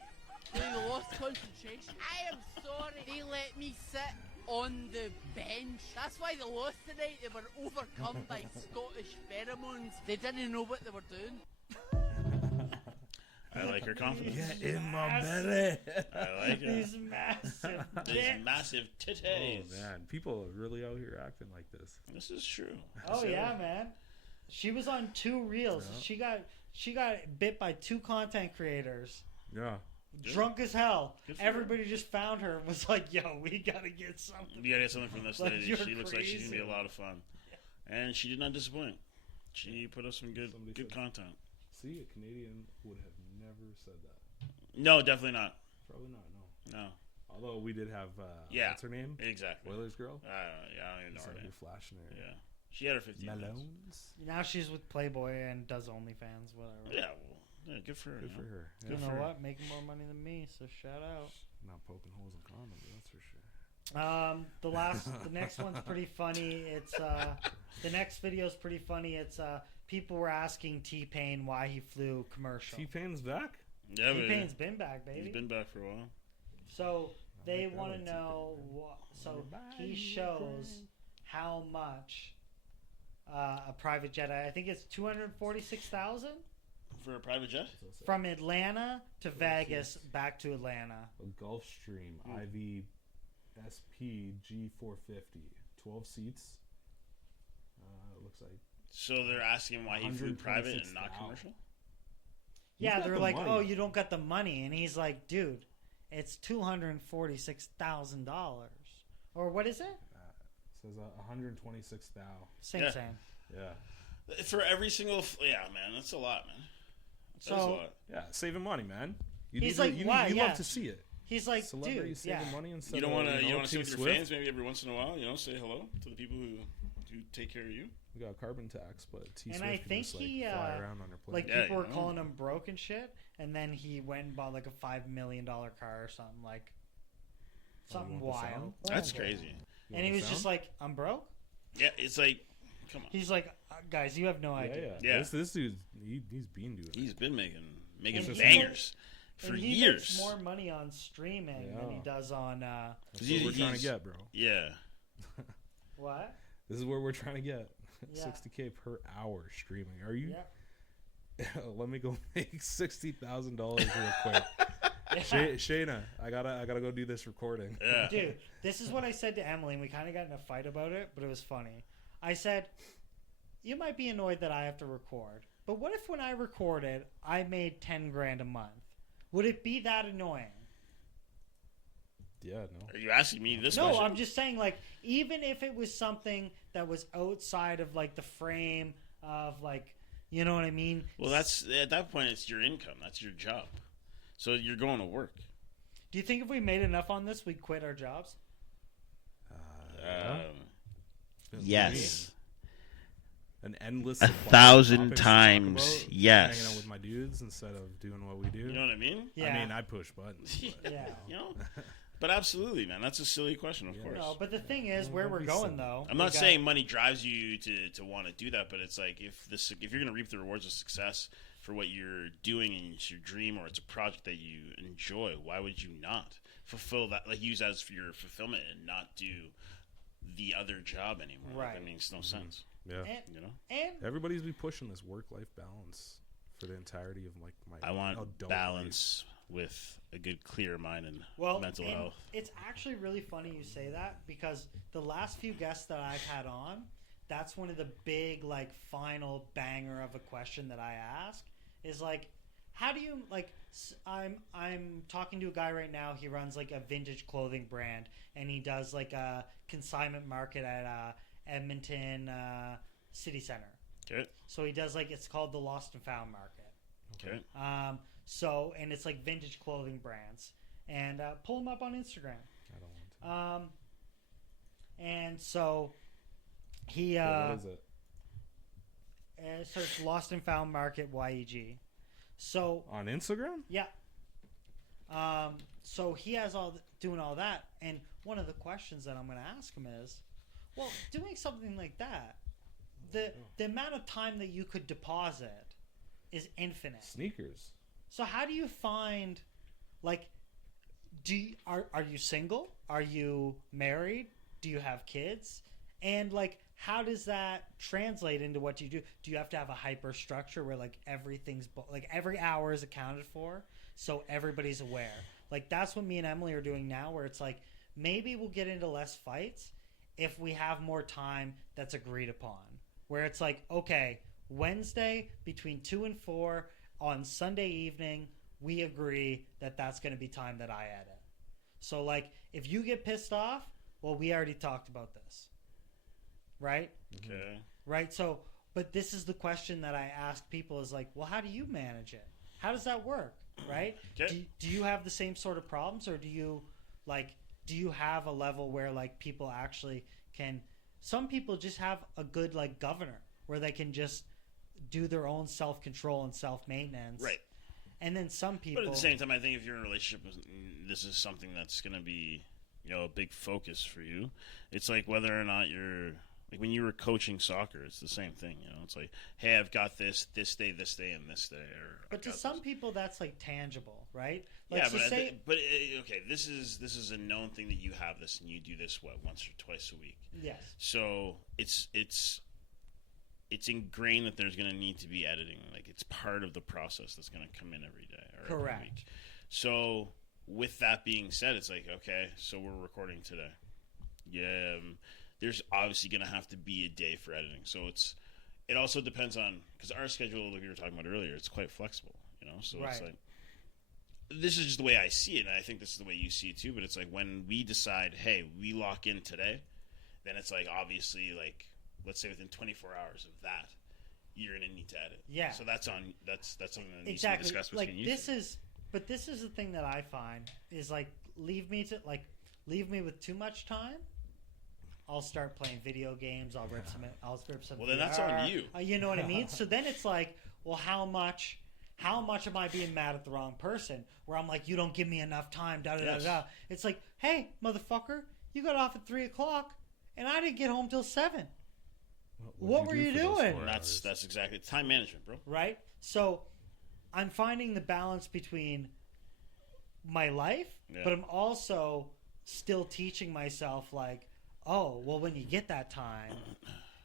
They lost concentration. I am sorry. They let me sit on the bench. That's why they lost tonight. They were overcome by Scottish pheromones. They didn't know what they were doing. I like her confidence. Get in my belly. I like these it. massive These dicks. massive Oh titties. man, people are really out here acting like this. This is true. Oh So, yeah, man. She was on 2 reels. Yeah. She got bit by 2 content creators. Yeah. Good. Drunk as hell. Good for Everybody just found her and was like, "Yo, we gotta get something." You gotta get something from this Like, lady. you're She looks like she's gonna be a crazy. lot of fun. And she did not disappoint. She put us some good Somebody good said- content. See, a Canadian would have never said that. No, definitely not. Probably not. No. No. Although we did have. Yeah. What's her name? Exactly. Oilers girl. I don't even know It's her like name. you're flashing her. Yeah. She had her 15 minutes. Melones. Now she's with Playboy and does OnlyFans, whatever. Yeah, well, yeah, good for her. Good you for know. her. You Good know for her. what? Making more money than me, so shout out. Not poking holes in condoms, that's for sure. The next one's pretty funny. It's the next video's pretty funny. It's people were asking T-Pain why he flew commercial. T-Pain's back. Yeah, but T-Pain's been back, baby. he's been back for a while. So they like that want one, to T-Pain. know. So he shows how much a private jet. I think it's $246,000 For a private jet? from Atlanta to Vegas, back to Atlanta. A Gulfstream IV SP G450, 12 seats. It looks like. So they're asking why he flew private and not 126,000. commercial? Yeah, got they're the like, money. "Oh, you don't got the money," and he's like, "Dude, it's $246,000, or what is it?" It says 126,000. Same, Yeah. same. Yeah. For every single... Yeah, man, that's a lot, man. That's a So lot. Yeah, saving money, man. You He's need like, to, you, why? you Yeah. love to see it. he's like, Celebrity "Dude, saving yeah." money instead You don't of, want to you know, sit T with your Swift. fans maybe every once in a while, say hello to the people who take care of you? We got carbon tax, but T And Swift I can think just, like, he, fly around on her plane. Like Yeah, people were you know. calling him broke and shit, and then he went and bought like a $5 million car or something something want the sound? wild. That's crazy. You And he want was the just sound? like, "I'm broke." Yeah, it's like, come on. He's like, "Guys, you have no Yeah, idea." yeah. Yeah. This dude, he's been doing it. He's been making And he bangers for and he years. makes more money on streaming than he Yeah. does on. That's He's- what we're trying to he's- get, bro. Yeah. What? This is where we're trying to get. Yeah. 60K per hour streaming. Are you? Yeah. Let me go make $60,000 real quick. Shayna, I gotta go do this recording. Yeah. Dude, this is what I said to Emily, and we kind of got in a fight about it, but it was funny. I said, you might be annoyed that I have to record, but what if when I recorded, I made 10 grand a month? Would it be that annoying? Yeah, no. Are you asking me this No, question? I'm just saying, like, even if it was something that was outside of, like, the frame of, like, you know what I mean? Well, that's at that point, it's your income. That's your job. So you're going to work. Do you think if we made enough on this, we'd quit our jobs? Yes. An endless 1,000 times yes. Hanging out with my dudes instead of doing what we do. You know what I mean? Yeah. I mean, I push buttons. But, Yeah. You know? But absolutely, man. That's a silly question, of course. No, but the thing is, where don't we're be going, silly. though... I'm not saying money drives you to want to do that, but it's like if you're going to reap the rewards of success for what you're doing and it's your dream or it's a project that you enjoy, why would you not fulfill that? Like use that as for your fulfillment and not do the other job anymore. Right. Like, that makes no sense. yeah. You know. And Everybody's be pushing this work-life balance for the entirety of like my I want adult balance with a good, clear mind and mental and health. it's actually really funny you say that because the last few guests that I've had on, that's one of the big, like, final banger of a question that I ask is, like, how do you, like, I'm talking to a guy right now. He runs, like, a vintage clothing brand, and he does, like, a consignment market at Edmonton City Center. Okay. So he does, like, it's called the Lost and Found Market. Okay. So, and it's, like, vintage clothing brands. And pull him up on Instagram. I don't want to. And so he What is it? So it's Lost and Found Market YEG. So On Instagram? yeah. So he has doing all that, and one of the questions that I'm going to ask him is, well, doing something like that, the amount of time that you could deposit is infinite. Sneakers. So how do you find, like, are you single? Are you married? Do you have kids? And, like, how does that translate into what you do? Do you have to have a hyper structure where, like, everything's like every hour is accounted for, so everybody's aware? Like, that's what me and Emily are doing now, where it's like maybe we'll get into less fights if we have more time that's agreed upon. Where it's like, okay, Wednesday between 2 and 4 on Sunday evening, we agree that that's going to be time that I edit. So, like, if you get pissed off, well, we already talked about this. Right? Okay. Right? So, but this is the question that I ask people is like, well, how do you manage it? How does that work? Right? Okay. Do you have the same sort of problems, or do you have a level where, like, people actually can, some people just have a good, like, governor where they can just do their own self-control and self-maintenance. Right. And then some people... But at the same time, I think if you're in a relationship, this is something that's going to be, you know, a big focus for you. It's like whether or not you're, like when you were coaching soccer, it's the same thing. You know, it's like, hey, I've got this day, and this day. But to some people, that's like tangible, right? Like, yeah, so okay, this is a known thing that you have this and you do this once or twice a week. Yes. So it's ingrained that there's going to need to be editing. Like, it's part of the process that's going to come in every day or Correct. every week. So with that being said, it's like, okay, so we're recording today. Yeah, there's obviously going to have to be a day for editing. So it also depends on, because our schedule, like we were talking about earlier, it's quite flexible, you know? So right. It's like, this is just the way I see it, and I think this is the way you see it too, but it's like when we decide, hey, we lock in today, then it's like, obviously, like, let's say within 24 hours of that, you're going to need to edit. Yeah. So that's something that needs to be discussed between you. But this is the thing that I find is, like, leave me with too much time, I'll start playing video games. I'll rip some. Well, then that's on you. You know what I mean? So then it's like, well, how much am I being mad at the wrong person? Where I'm like, you don't give me enough time. Da da da da. It's like, hey, motherfucker, you got off at 3:00, and I didn't get home till 7. What were you doing? That's exactly time management, bro. Right. So I'm finding the balance between my life, but I'm also still teaching myself, like, oh, well, when you get that time,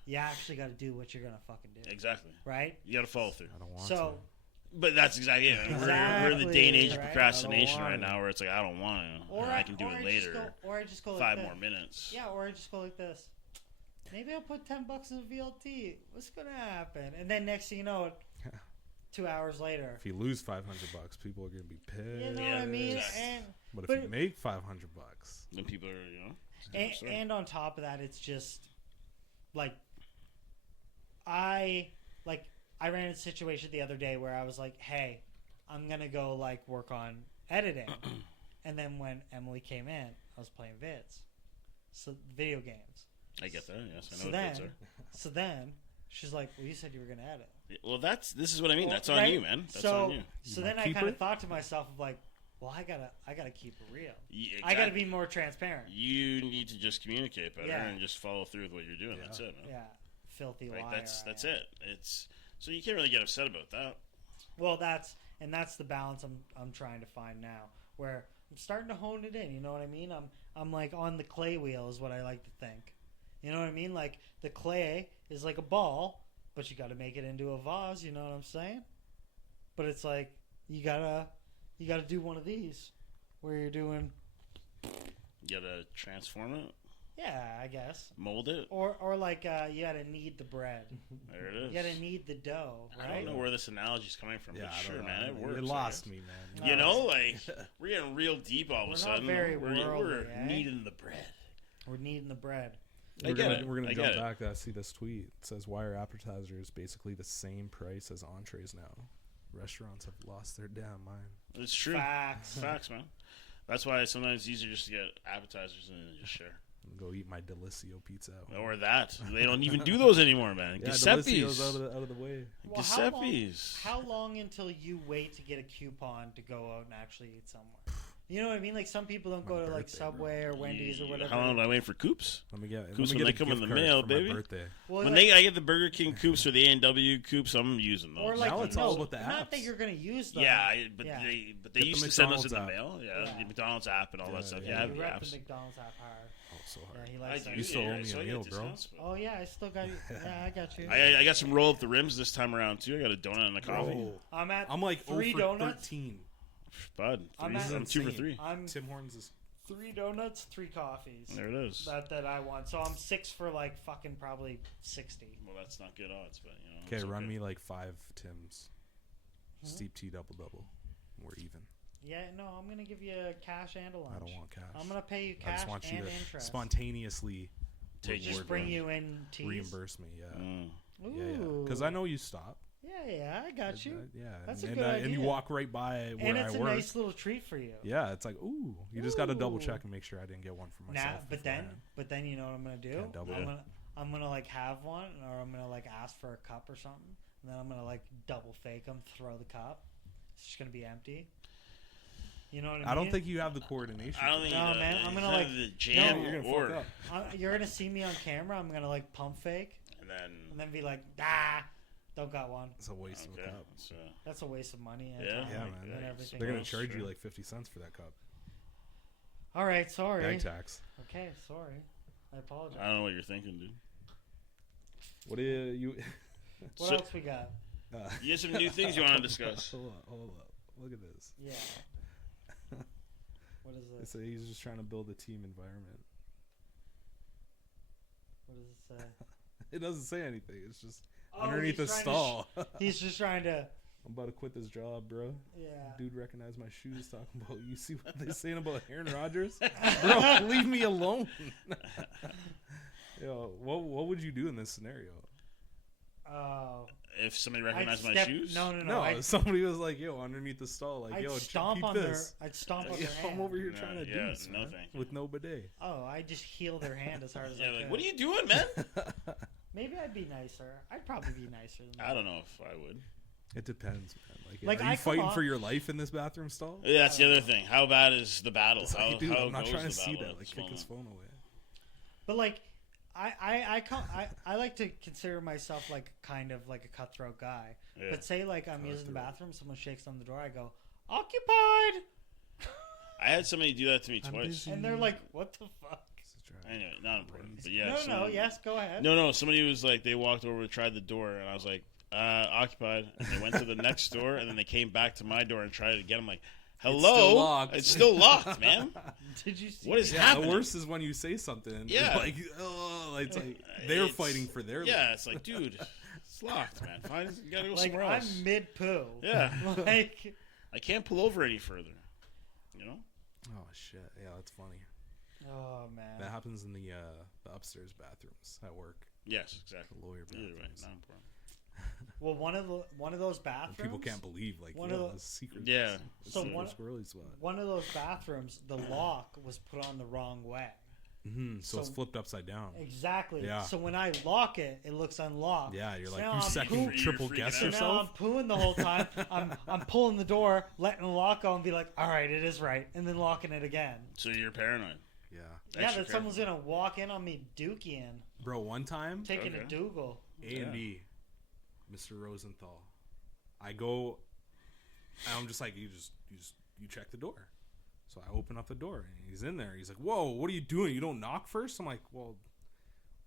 you actually got to do what you're going to fucking do. Exactly. Right? You got to follow through. I don't want So, to. But that's exactly it. We're in the day and age of Right? procrastination I don't right want now where it's like, I don't want to. Or I can do it later. Or I just go like 5 this. more minutes. Yeah, or I just go like this. Maybe I'll put $10 in VLT. What's going to happen? And then next thing you know, 2 hours later. If you lose $500, people are gonna be pissed. You know what I mean? exactly. But if you make $500, Then people are, And on top of that, it's just like I ran into a situation the other day where I was like, "Hey, I'm gonna go like work on editing," and then when Emily came in, I was playing vids, so video games. I get that. Yes, I know So what then, kids are. so then she's like, "Well, you said you were gonna edit." Well, this is what I mean. That's on Right? you, man. That's so, on you. So You then wanna I keep kind of it? thought to myself, of like, well, I gotta keep it real. Yeah, I gotta exactly. be more transparent. You need to just communicate better Yeah. and just follow through with what you're doing. Yeah. That's it, man. Yeah, filthy Like liar. that's I am. it. It's so you can't really get upset about that. Well, that's the balance I'm trying to find now, where I'm starting to hone it in. You know what I mean? I'm like on the clay wheel is what I like to think. You know what I mean? Like the clay is like a ball, but you got to make it into a vase. You know what I'm saying? But it's like you gotta do one of these where you're doing. You gotta transform it, Yeah, I guess. mold it. Or like you gotta knead the bread. There it is. You gotta knead the dough, I right? don't know where this analogy's coming from, yeah, but I sure, don't know. man, it works. It I lost guess. me, man. You know, like we're getting real deep all of We're a not sudden. very we're worldly, eh? kneading the bread. We're kneading the bread. I We're get gonna, it. we're gonna I jump get it. back. I see this tweet. It says, "Why are appetizers basically the same price as entrees now? Restaurants have lost their damn mind." It's true. Facts. Facts, man. That's why sometimes it's easier just to get appetizers and then just share. Go eat my Delicio pizza. Or that. They don't even do those anymore, man. Yeah, Giuseppe's. Delicio's out of the way. Well, Giuseppe's. How long until you wait to get a coupon to go out and actually eat somewhere? You know what I mean? Like some people don't My go to like birthday, Subway or Wendy's or whatever. How long do I wait for Coops? Let me get. Coops let me when get they a come in gift the card mail, for baby. My birthday. Well, When like, I get the Burger King Coops or the A&W Coops, I'm using those. or like Now it's all about the not that apps. you're gonna use them. Yeah, but Yeah. they Get the used to send those in the McDonald's mail. Yeah, Yeah. the McDonald's app and all that stuff. yeah, Yeah, I have You the rep apps. the McDonald's app hard. Oh, so Yeah, hard. he I likes do. that. You still owe me so a I get meal, bro. discounts, but- Oh yeah, I still got you. Yeah, I got you. I got some roll up the rims this time around too. I got a donut and a coffee. Bro, I'm like 3 for donuts. 13. Bud, I'm I'm at- 2 for insane. 3. I'm Tim Hortons is 3 donuts, 3 coffees. There it is. That I want. So I'm 6 for like fucking probably 60. Well, that's not good odds, but you know. okay. it's Run me like 5 Tims. Hmm? Steep tea double. We're even. Yeah, no, I'm gonna give you cash and a lunch. I don't want cash. I'm gonna pay you I cash just want you and to interest. spontaneously Take Just word bring for it. you in teas. reimburse me. Yeah. Mm. Ooh. Because I know you stop. Yeah, I got you. Yeah. That's a and, good and you idea. walk right by where And it's I a work. nice little treat for you. Yeah, it's like, ooh, you just got to double Ooh. check and make sure I didn't get one for myself. But then you know what I'm gonna do? Can't double it. I'm gonna like have one, or I'm gonna like ask for a cup or something, and then I'm gonna like double fake them, throw the cup. It's just gonna be empty. You know what I mean? I don't think you have the coordination. I don't think No, you man, I'm gonna, it's like- either the jam you're gonna or fuck up. You're gonna see me on camera. I'm gonna like pump fake, and and then be like, ah, don't got one. It's a waste of a cup. So, That's a waste of money. And Yeah. time Yeah, and man. everything. They're gonna else. charge Sure. you like 50 cents for that cup. All right, sorry. Bag tax. Okay, sorry. I apologize. I don't know what you're thinking, dude. What do you? What So- else we got? You have some new things you want to discuss. Hold up. Look at this. Yeah. What is They this? say he's just trying to build a team environment. What does it say? It doesn't say anything. It's just Oh, underneath the he's trying to stall. He's just trying to. I'm about to quit this job, bro. Yeah. Dude recognized my shoes talking about, you see what they're saying about Aaron Rodgers? Bro, leave me alone. Yo, what would you do in this scenario? Oh. If somebody I'd recognized my step- shoes, No, no, no. No, I'd, somebody was like, yo, underneath the stall, like, I'd yo, stomp peep on this. their. I'd stomp on Yo, their I'm hand. over here No, trying to yeah, do this, no man, thank you. with no bidet. Oh, I just heal their hand as hard as yeah, I like, could. what are you doing, man? Maybe I'd be nicer. I'd probably be nicer than that. I don't know if I would. It depends, man. Like, are I you come fighting off- for your life in this bathroom stall? Yeah, that's the other thing. How bad is the battle? It's like, how dude, how I'm not goes trying to the see battle that. at Like, this kick his moment? phone away. But like, I like to consider myself like kind of like a cutthroat guy. Yeah. But say like I'm using the Cutthroat. bathroom, someone shakes on the door, I go, occupied, I had somebody do that to me I'm twice. busy. and they're like, what the fuck? This is trash. Anyway, not important. But yeah. No, someone- yes, go ahead. No. Somebody was like, they walked over, tried the door, and I was like, occupied. And they went to the next door, and then they came back to my door and tried it again. I'm like, hello? still locked. It's still locked, man. Did you see? What is Yeah, happening? the worst is when you say something. And Yeah. you're like, oh, it's like they're It's- fighting for their Yeah, life. it's like, dude, it's locked, man. Fine, you gotta go Like, somewhere else. I'm mid poo. Yeah. Like, I can't pull over any further. You know? Oh shit! Yeah, that's funny. oh man. That happens in the upstairs bathrooms at work. Yes, exactly. The lawyer Either way, bathrooms. not important. Well, one of those bathrooms. People can't believe like One yeah, of the- that's secret. Yeah. So secret one- squirrely spot. One of those bathrooms, the lock was put on the wrong way. So it's flipped upside down. Exactly. Yeah. So when I lock it, it looks unlocked. Yeah, you're So like now you I'm second poop- triple You're guess freaking So now I'm yourself. pooing the whole time. I'm pulling the door, letting the lock go, and be like, all right, it is right, and then locking it again. So you're paranoid. Yeah, Yeah, Extra that someone's gonna walk in on me dookie-ing, bro. One time, taking a Okay. Dougal. A&D, Mr. Rosenthal. I go, and I'm just like, you check the door. So I open up the door, and he's in there. He's like, whoa, what are you doing? You don't knock first? I'm like, well,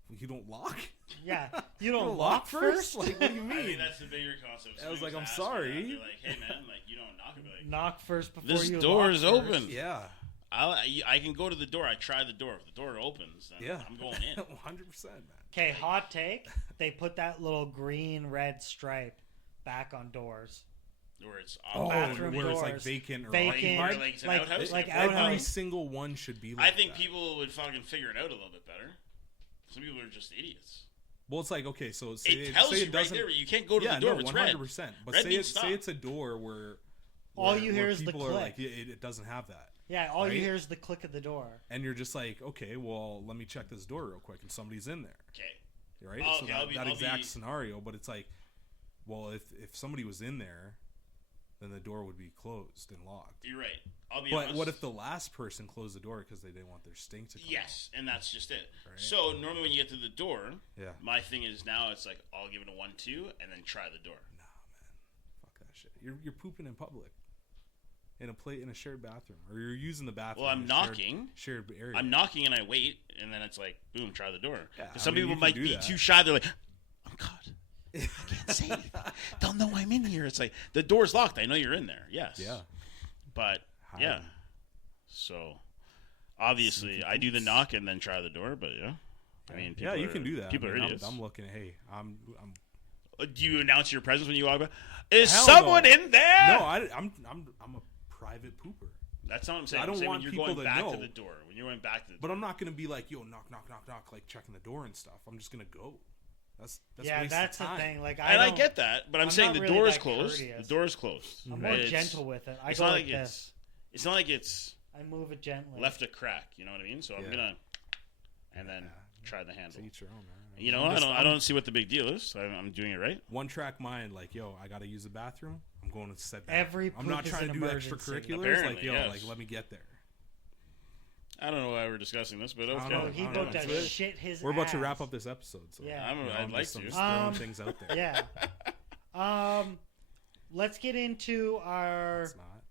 you don't lock? Yeah, you don't don't lock first. Like, what do you I think mean? that's the bigger concept. I was like, Somebody I'm asking me sorry. that, they're like, hey man, like you don't knock. I'd be like, Knock first before this you door lock is first. open. Yeah, I can go to the door. I try the door. If the door opens, then yeah. I'm going in. 100%, man. Okay, hot take. They put that little green-red stripe back on doors. Where it's Oh, bathroom where it's like doors. vacant or Vacant, Or like it's an outhouse? like Every outhouse. single one should be like I think that. people would fucking figure it out a little bit better. Some people are just idiots. Well, it's like, okay, so It tells say you it right doesn't. there. You can't go to Yeah, the door. no, It's red. 100%. But Red say means say stop. it's a door where All you hear where is the people are click. like, it doesn't have that. Yeah, all you right? hear is the click of the door. And you're just like, okay, well, let me check this door real quick, and somebody's in there, Okay. right? Oh, so okay, that, I'll exact be- scenario, but it's like, well, if somebody was in there, then the door would be closed and locked. You're right. I'll be But honest. what if the last person closed the door because they didn't want their stink to come Yes, and that's just it. Right. So normally when you get to the door, out? Yeah. my thing is now it's like I'll give it a 1-2 and then try the door. Nah, man. Fuck that shit. You're pooping in public. In a shared bathroom. Or you're using the bathroom. Well, I'm in a knocking. Shared area. I'm knocking and I wait, and then it's like, boom, try the door. Yeah, 'Cause I some mean, people you can might do be that. too shy. They're like, oh God, I can't say anything. They'll know I'm in here. It's like the door's locked. I know you're in there. Yes. Yeah. But Hide. yeah. So obviously, Sneaky I do the poops. knock and then try the door. But yeah, I mean, Yeah, people you can do that. People I mean, are idiots. I'm looking. Hey, I'm. Do you announce your presence when you walk by? Is Hell someone no. in there? No, I'm a private pooper. That's not what I'm saying. I don't I'm saying want when you're people going to back know. to the door. When you're going back to the But door. I'm not gonna be like, yo, knock, knock, knock, knock, like checking the door and stuff. I'm just gonna go. That's Yeah, waste that's of the time. thing. Like, And I don't- get that, but I'm saying not the really door is that closed. courteous. The door is closed. I'm right? more It's- gentle with it. I It's go not like like this. it's. It's not like it's I move it gently. left a crack. You know what I mean? So I'm Yeah. gonna, and then Yeah. try the To handle. each your own, man. You know, I'm I don't see what the big deal is. I'm doing it right. One track mind, like, yo, I gotta use the bathroom. I'm going to set that. Every I'm not poop is trying to an do emergency. extracurriculars. Apparently, like, yo, yes. like, let me get there. I don't know why we're discussing this, but I don't okay. know. Oh, he I don't know. about to It's really- shit his We're about to ass. wrap up this episode. So Yeah. I'd I'm like just, to. I'm just throwing Um, things out there. Yeah. Let's get into our It's not.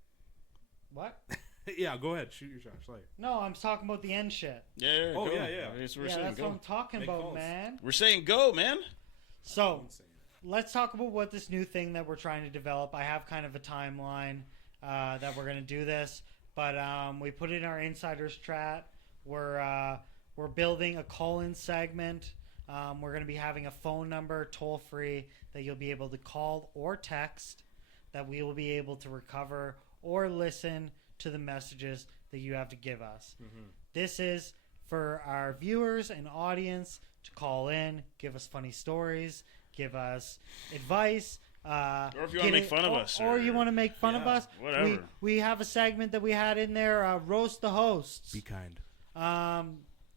what? Yeah, go ahead. Shoot your shot. Like, No, I'm talking about the end shit. Yeah. Oh, go. yeah. That's what we're Yeah, saying. that's Go. what I'm talking Make about, calls. man. We're saying go, man. So I'm saying it. let's talk about what this new thing that we're trying to develop. I have kind of a timeline that we're going to do this, but we put in our insiders chat. We're building a call-in segment. We're going to be having a phone number, toll-free, that you'll be able to call or text, that we will be able to recover or listen to the messages that you have to give us. This is for our viewers and audience to call in, give us funny stories, give us advice. Or if you wanna make fun of us, Or you or- want to make fun of Yeah, us. whatever. We have a segment that we had in there, roast the hosts. Be kind.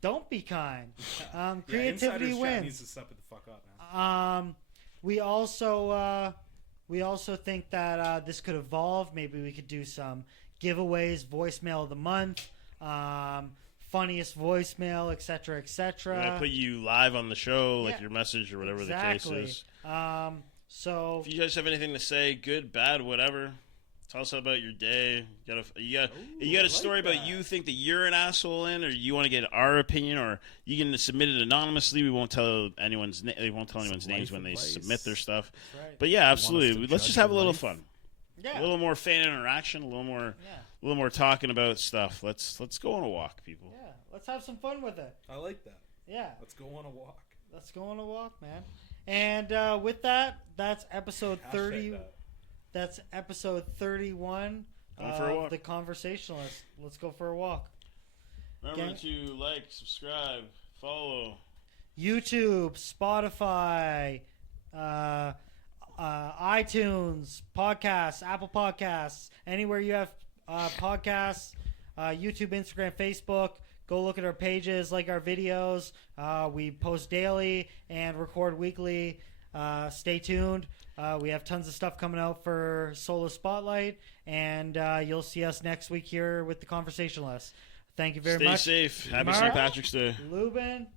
Don't be kind. Yeah, Creativity Insider's Chat wins. needs to step it the fuck up, man. We also think that this could evolve. Maybe we could do some giveaways, voicemail of the month, funniest voicemail, etc., When I etc. put you live on the show, like Yeah. your message or whatever Exactly. the case is. So If you guys have anything to say, good, bad, whatever, Tell us about your day. You got a story about you think that you're an asshole in, or you want to get our opinion, or you can submit it anonymously. We won't tell anyone's names when they submit their stuff. That's right. But yeah, absolutely. Let's just have a little fun. Yeah. A little more fan interaction. A little more talking about stuff. Let's go on a walk, people. Yeah. Let's have some fun with it. I like that. Yeah. Let's go on a walk. Let's go on a walk, man. And with that, that's episode 30. That's episode 31 of The Conversationalist. Let's go for a walk. Remember to like, subscribe, follow. YouTube, Spotify, iTunes, podcasts, Apple Podcasts, anywhere you have podcasts, YouTube, Instagram, Facebook. Go look at our pages, like our videos. We post daily and record weekly. Stay tuned. We have tons of stuff coming out for Solo Spotlight, and you'll see us next week here with The Conversationalist. Thank you very much. Stay safe. Happy Mark, St. Patrick's Day. Lubin,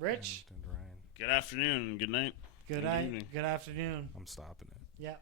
Rich. And Ryan. Good afternoon. Good night. Good night. Good afternoon. I'm stopping it. Yeah.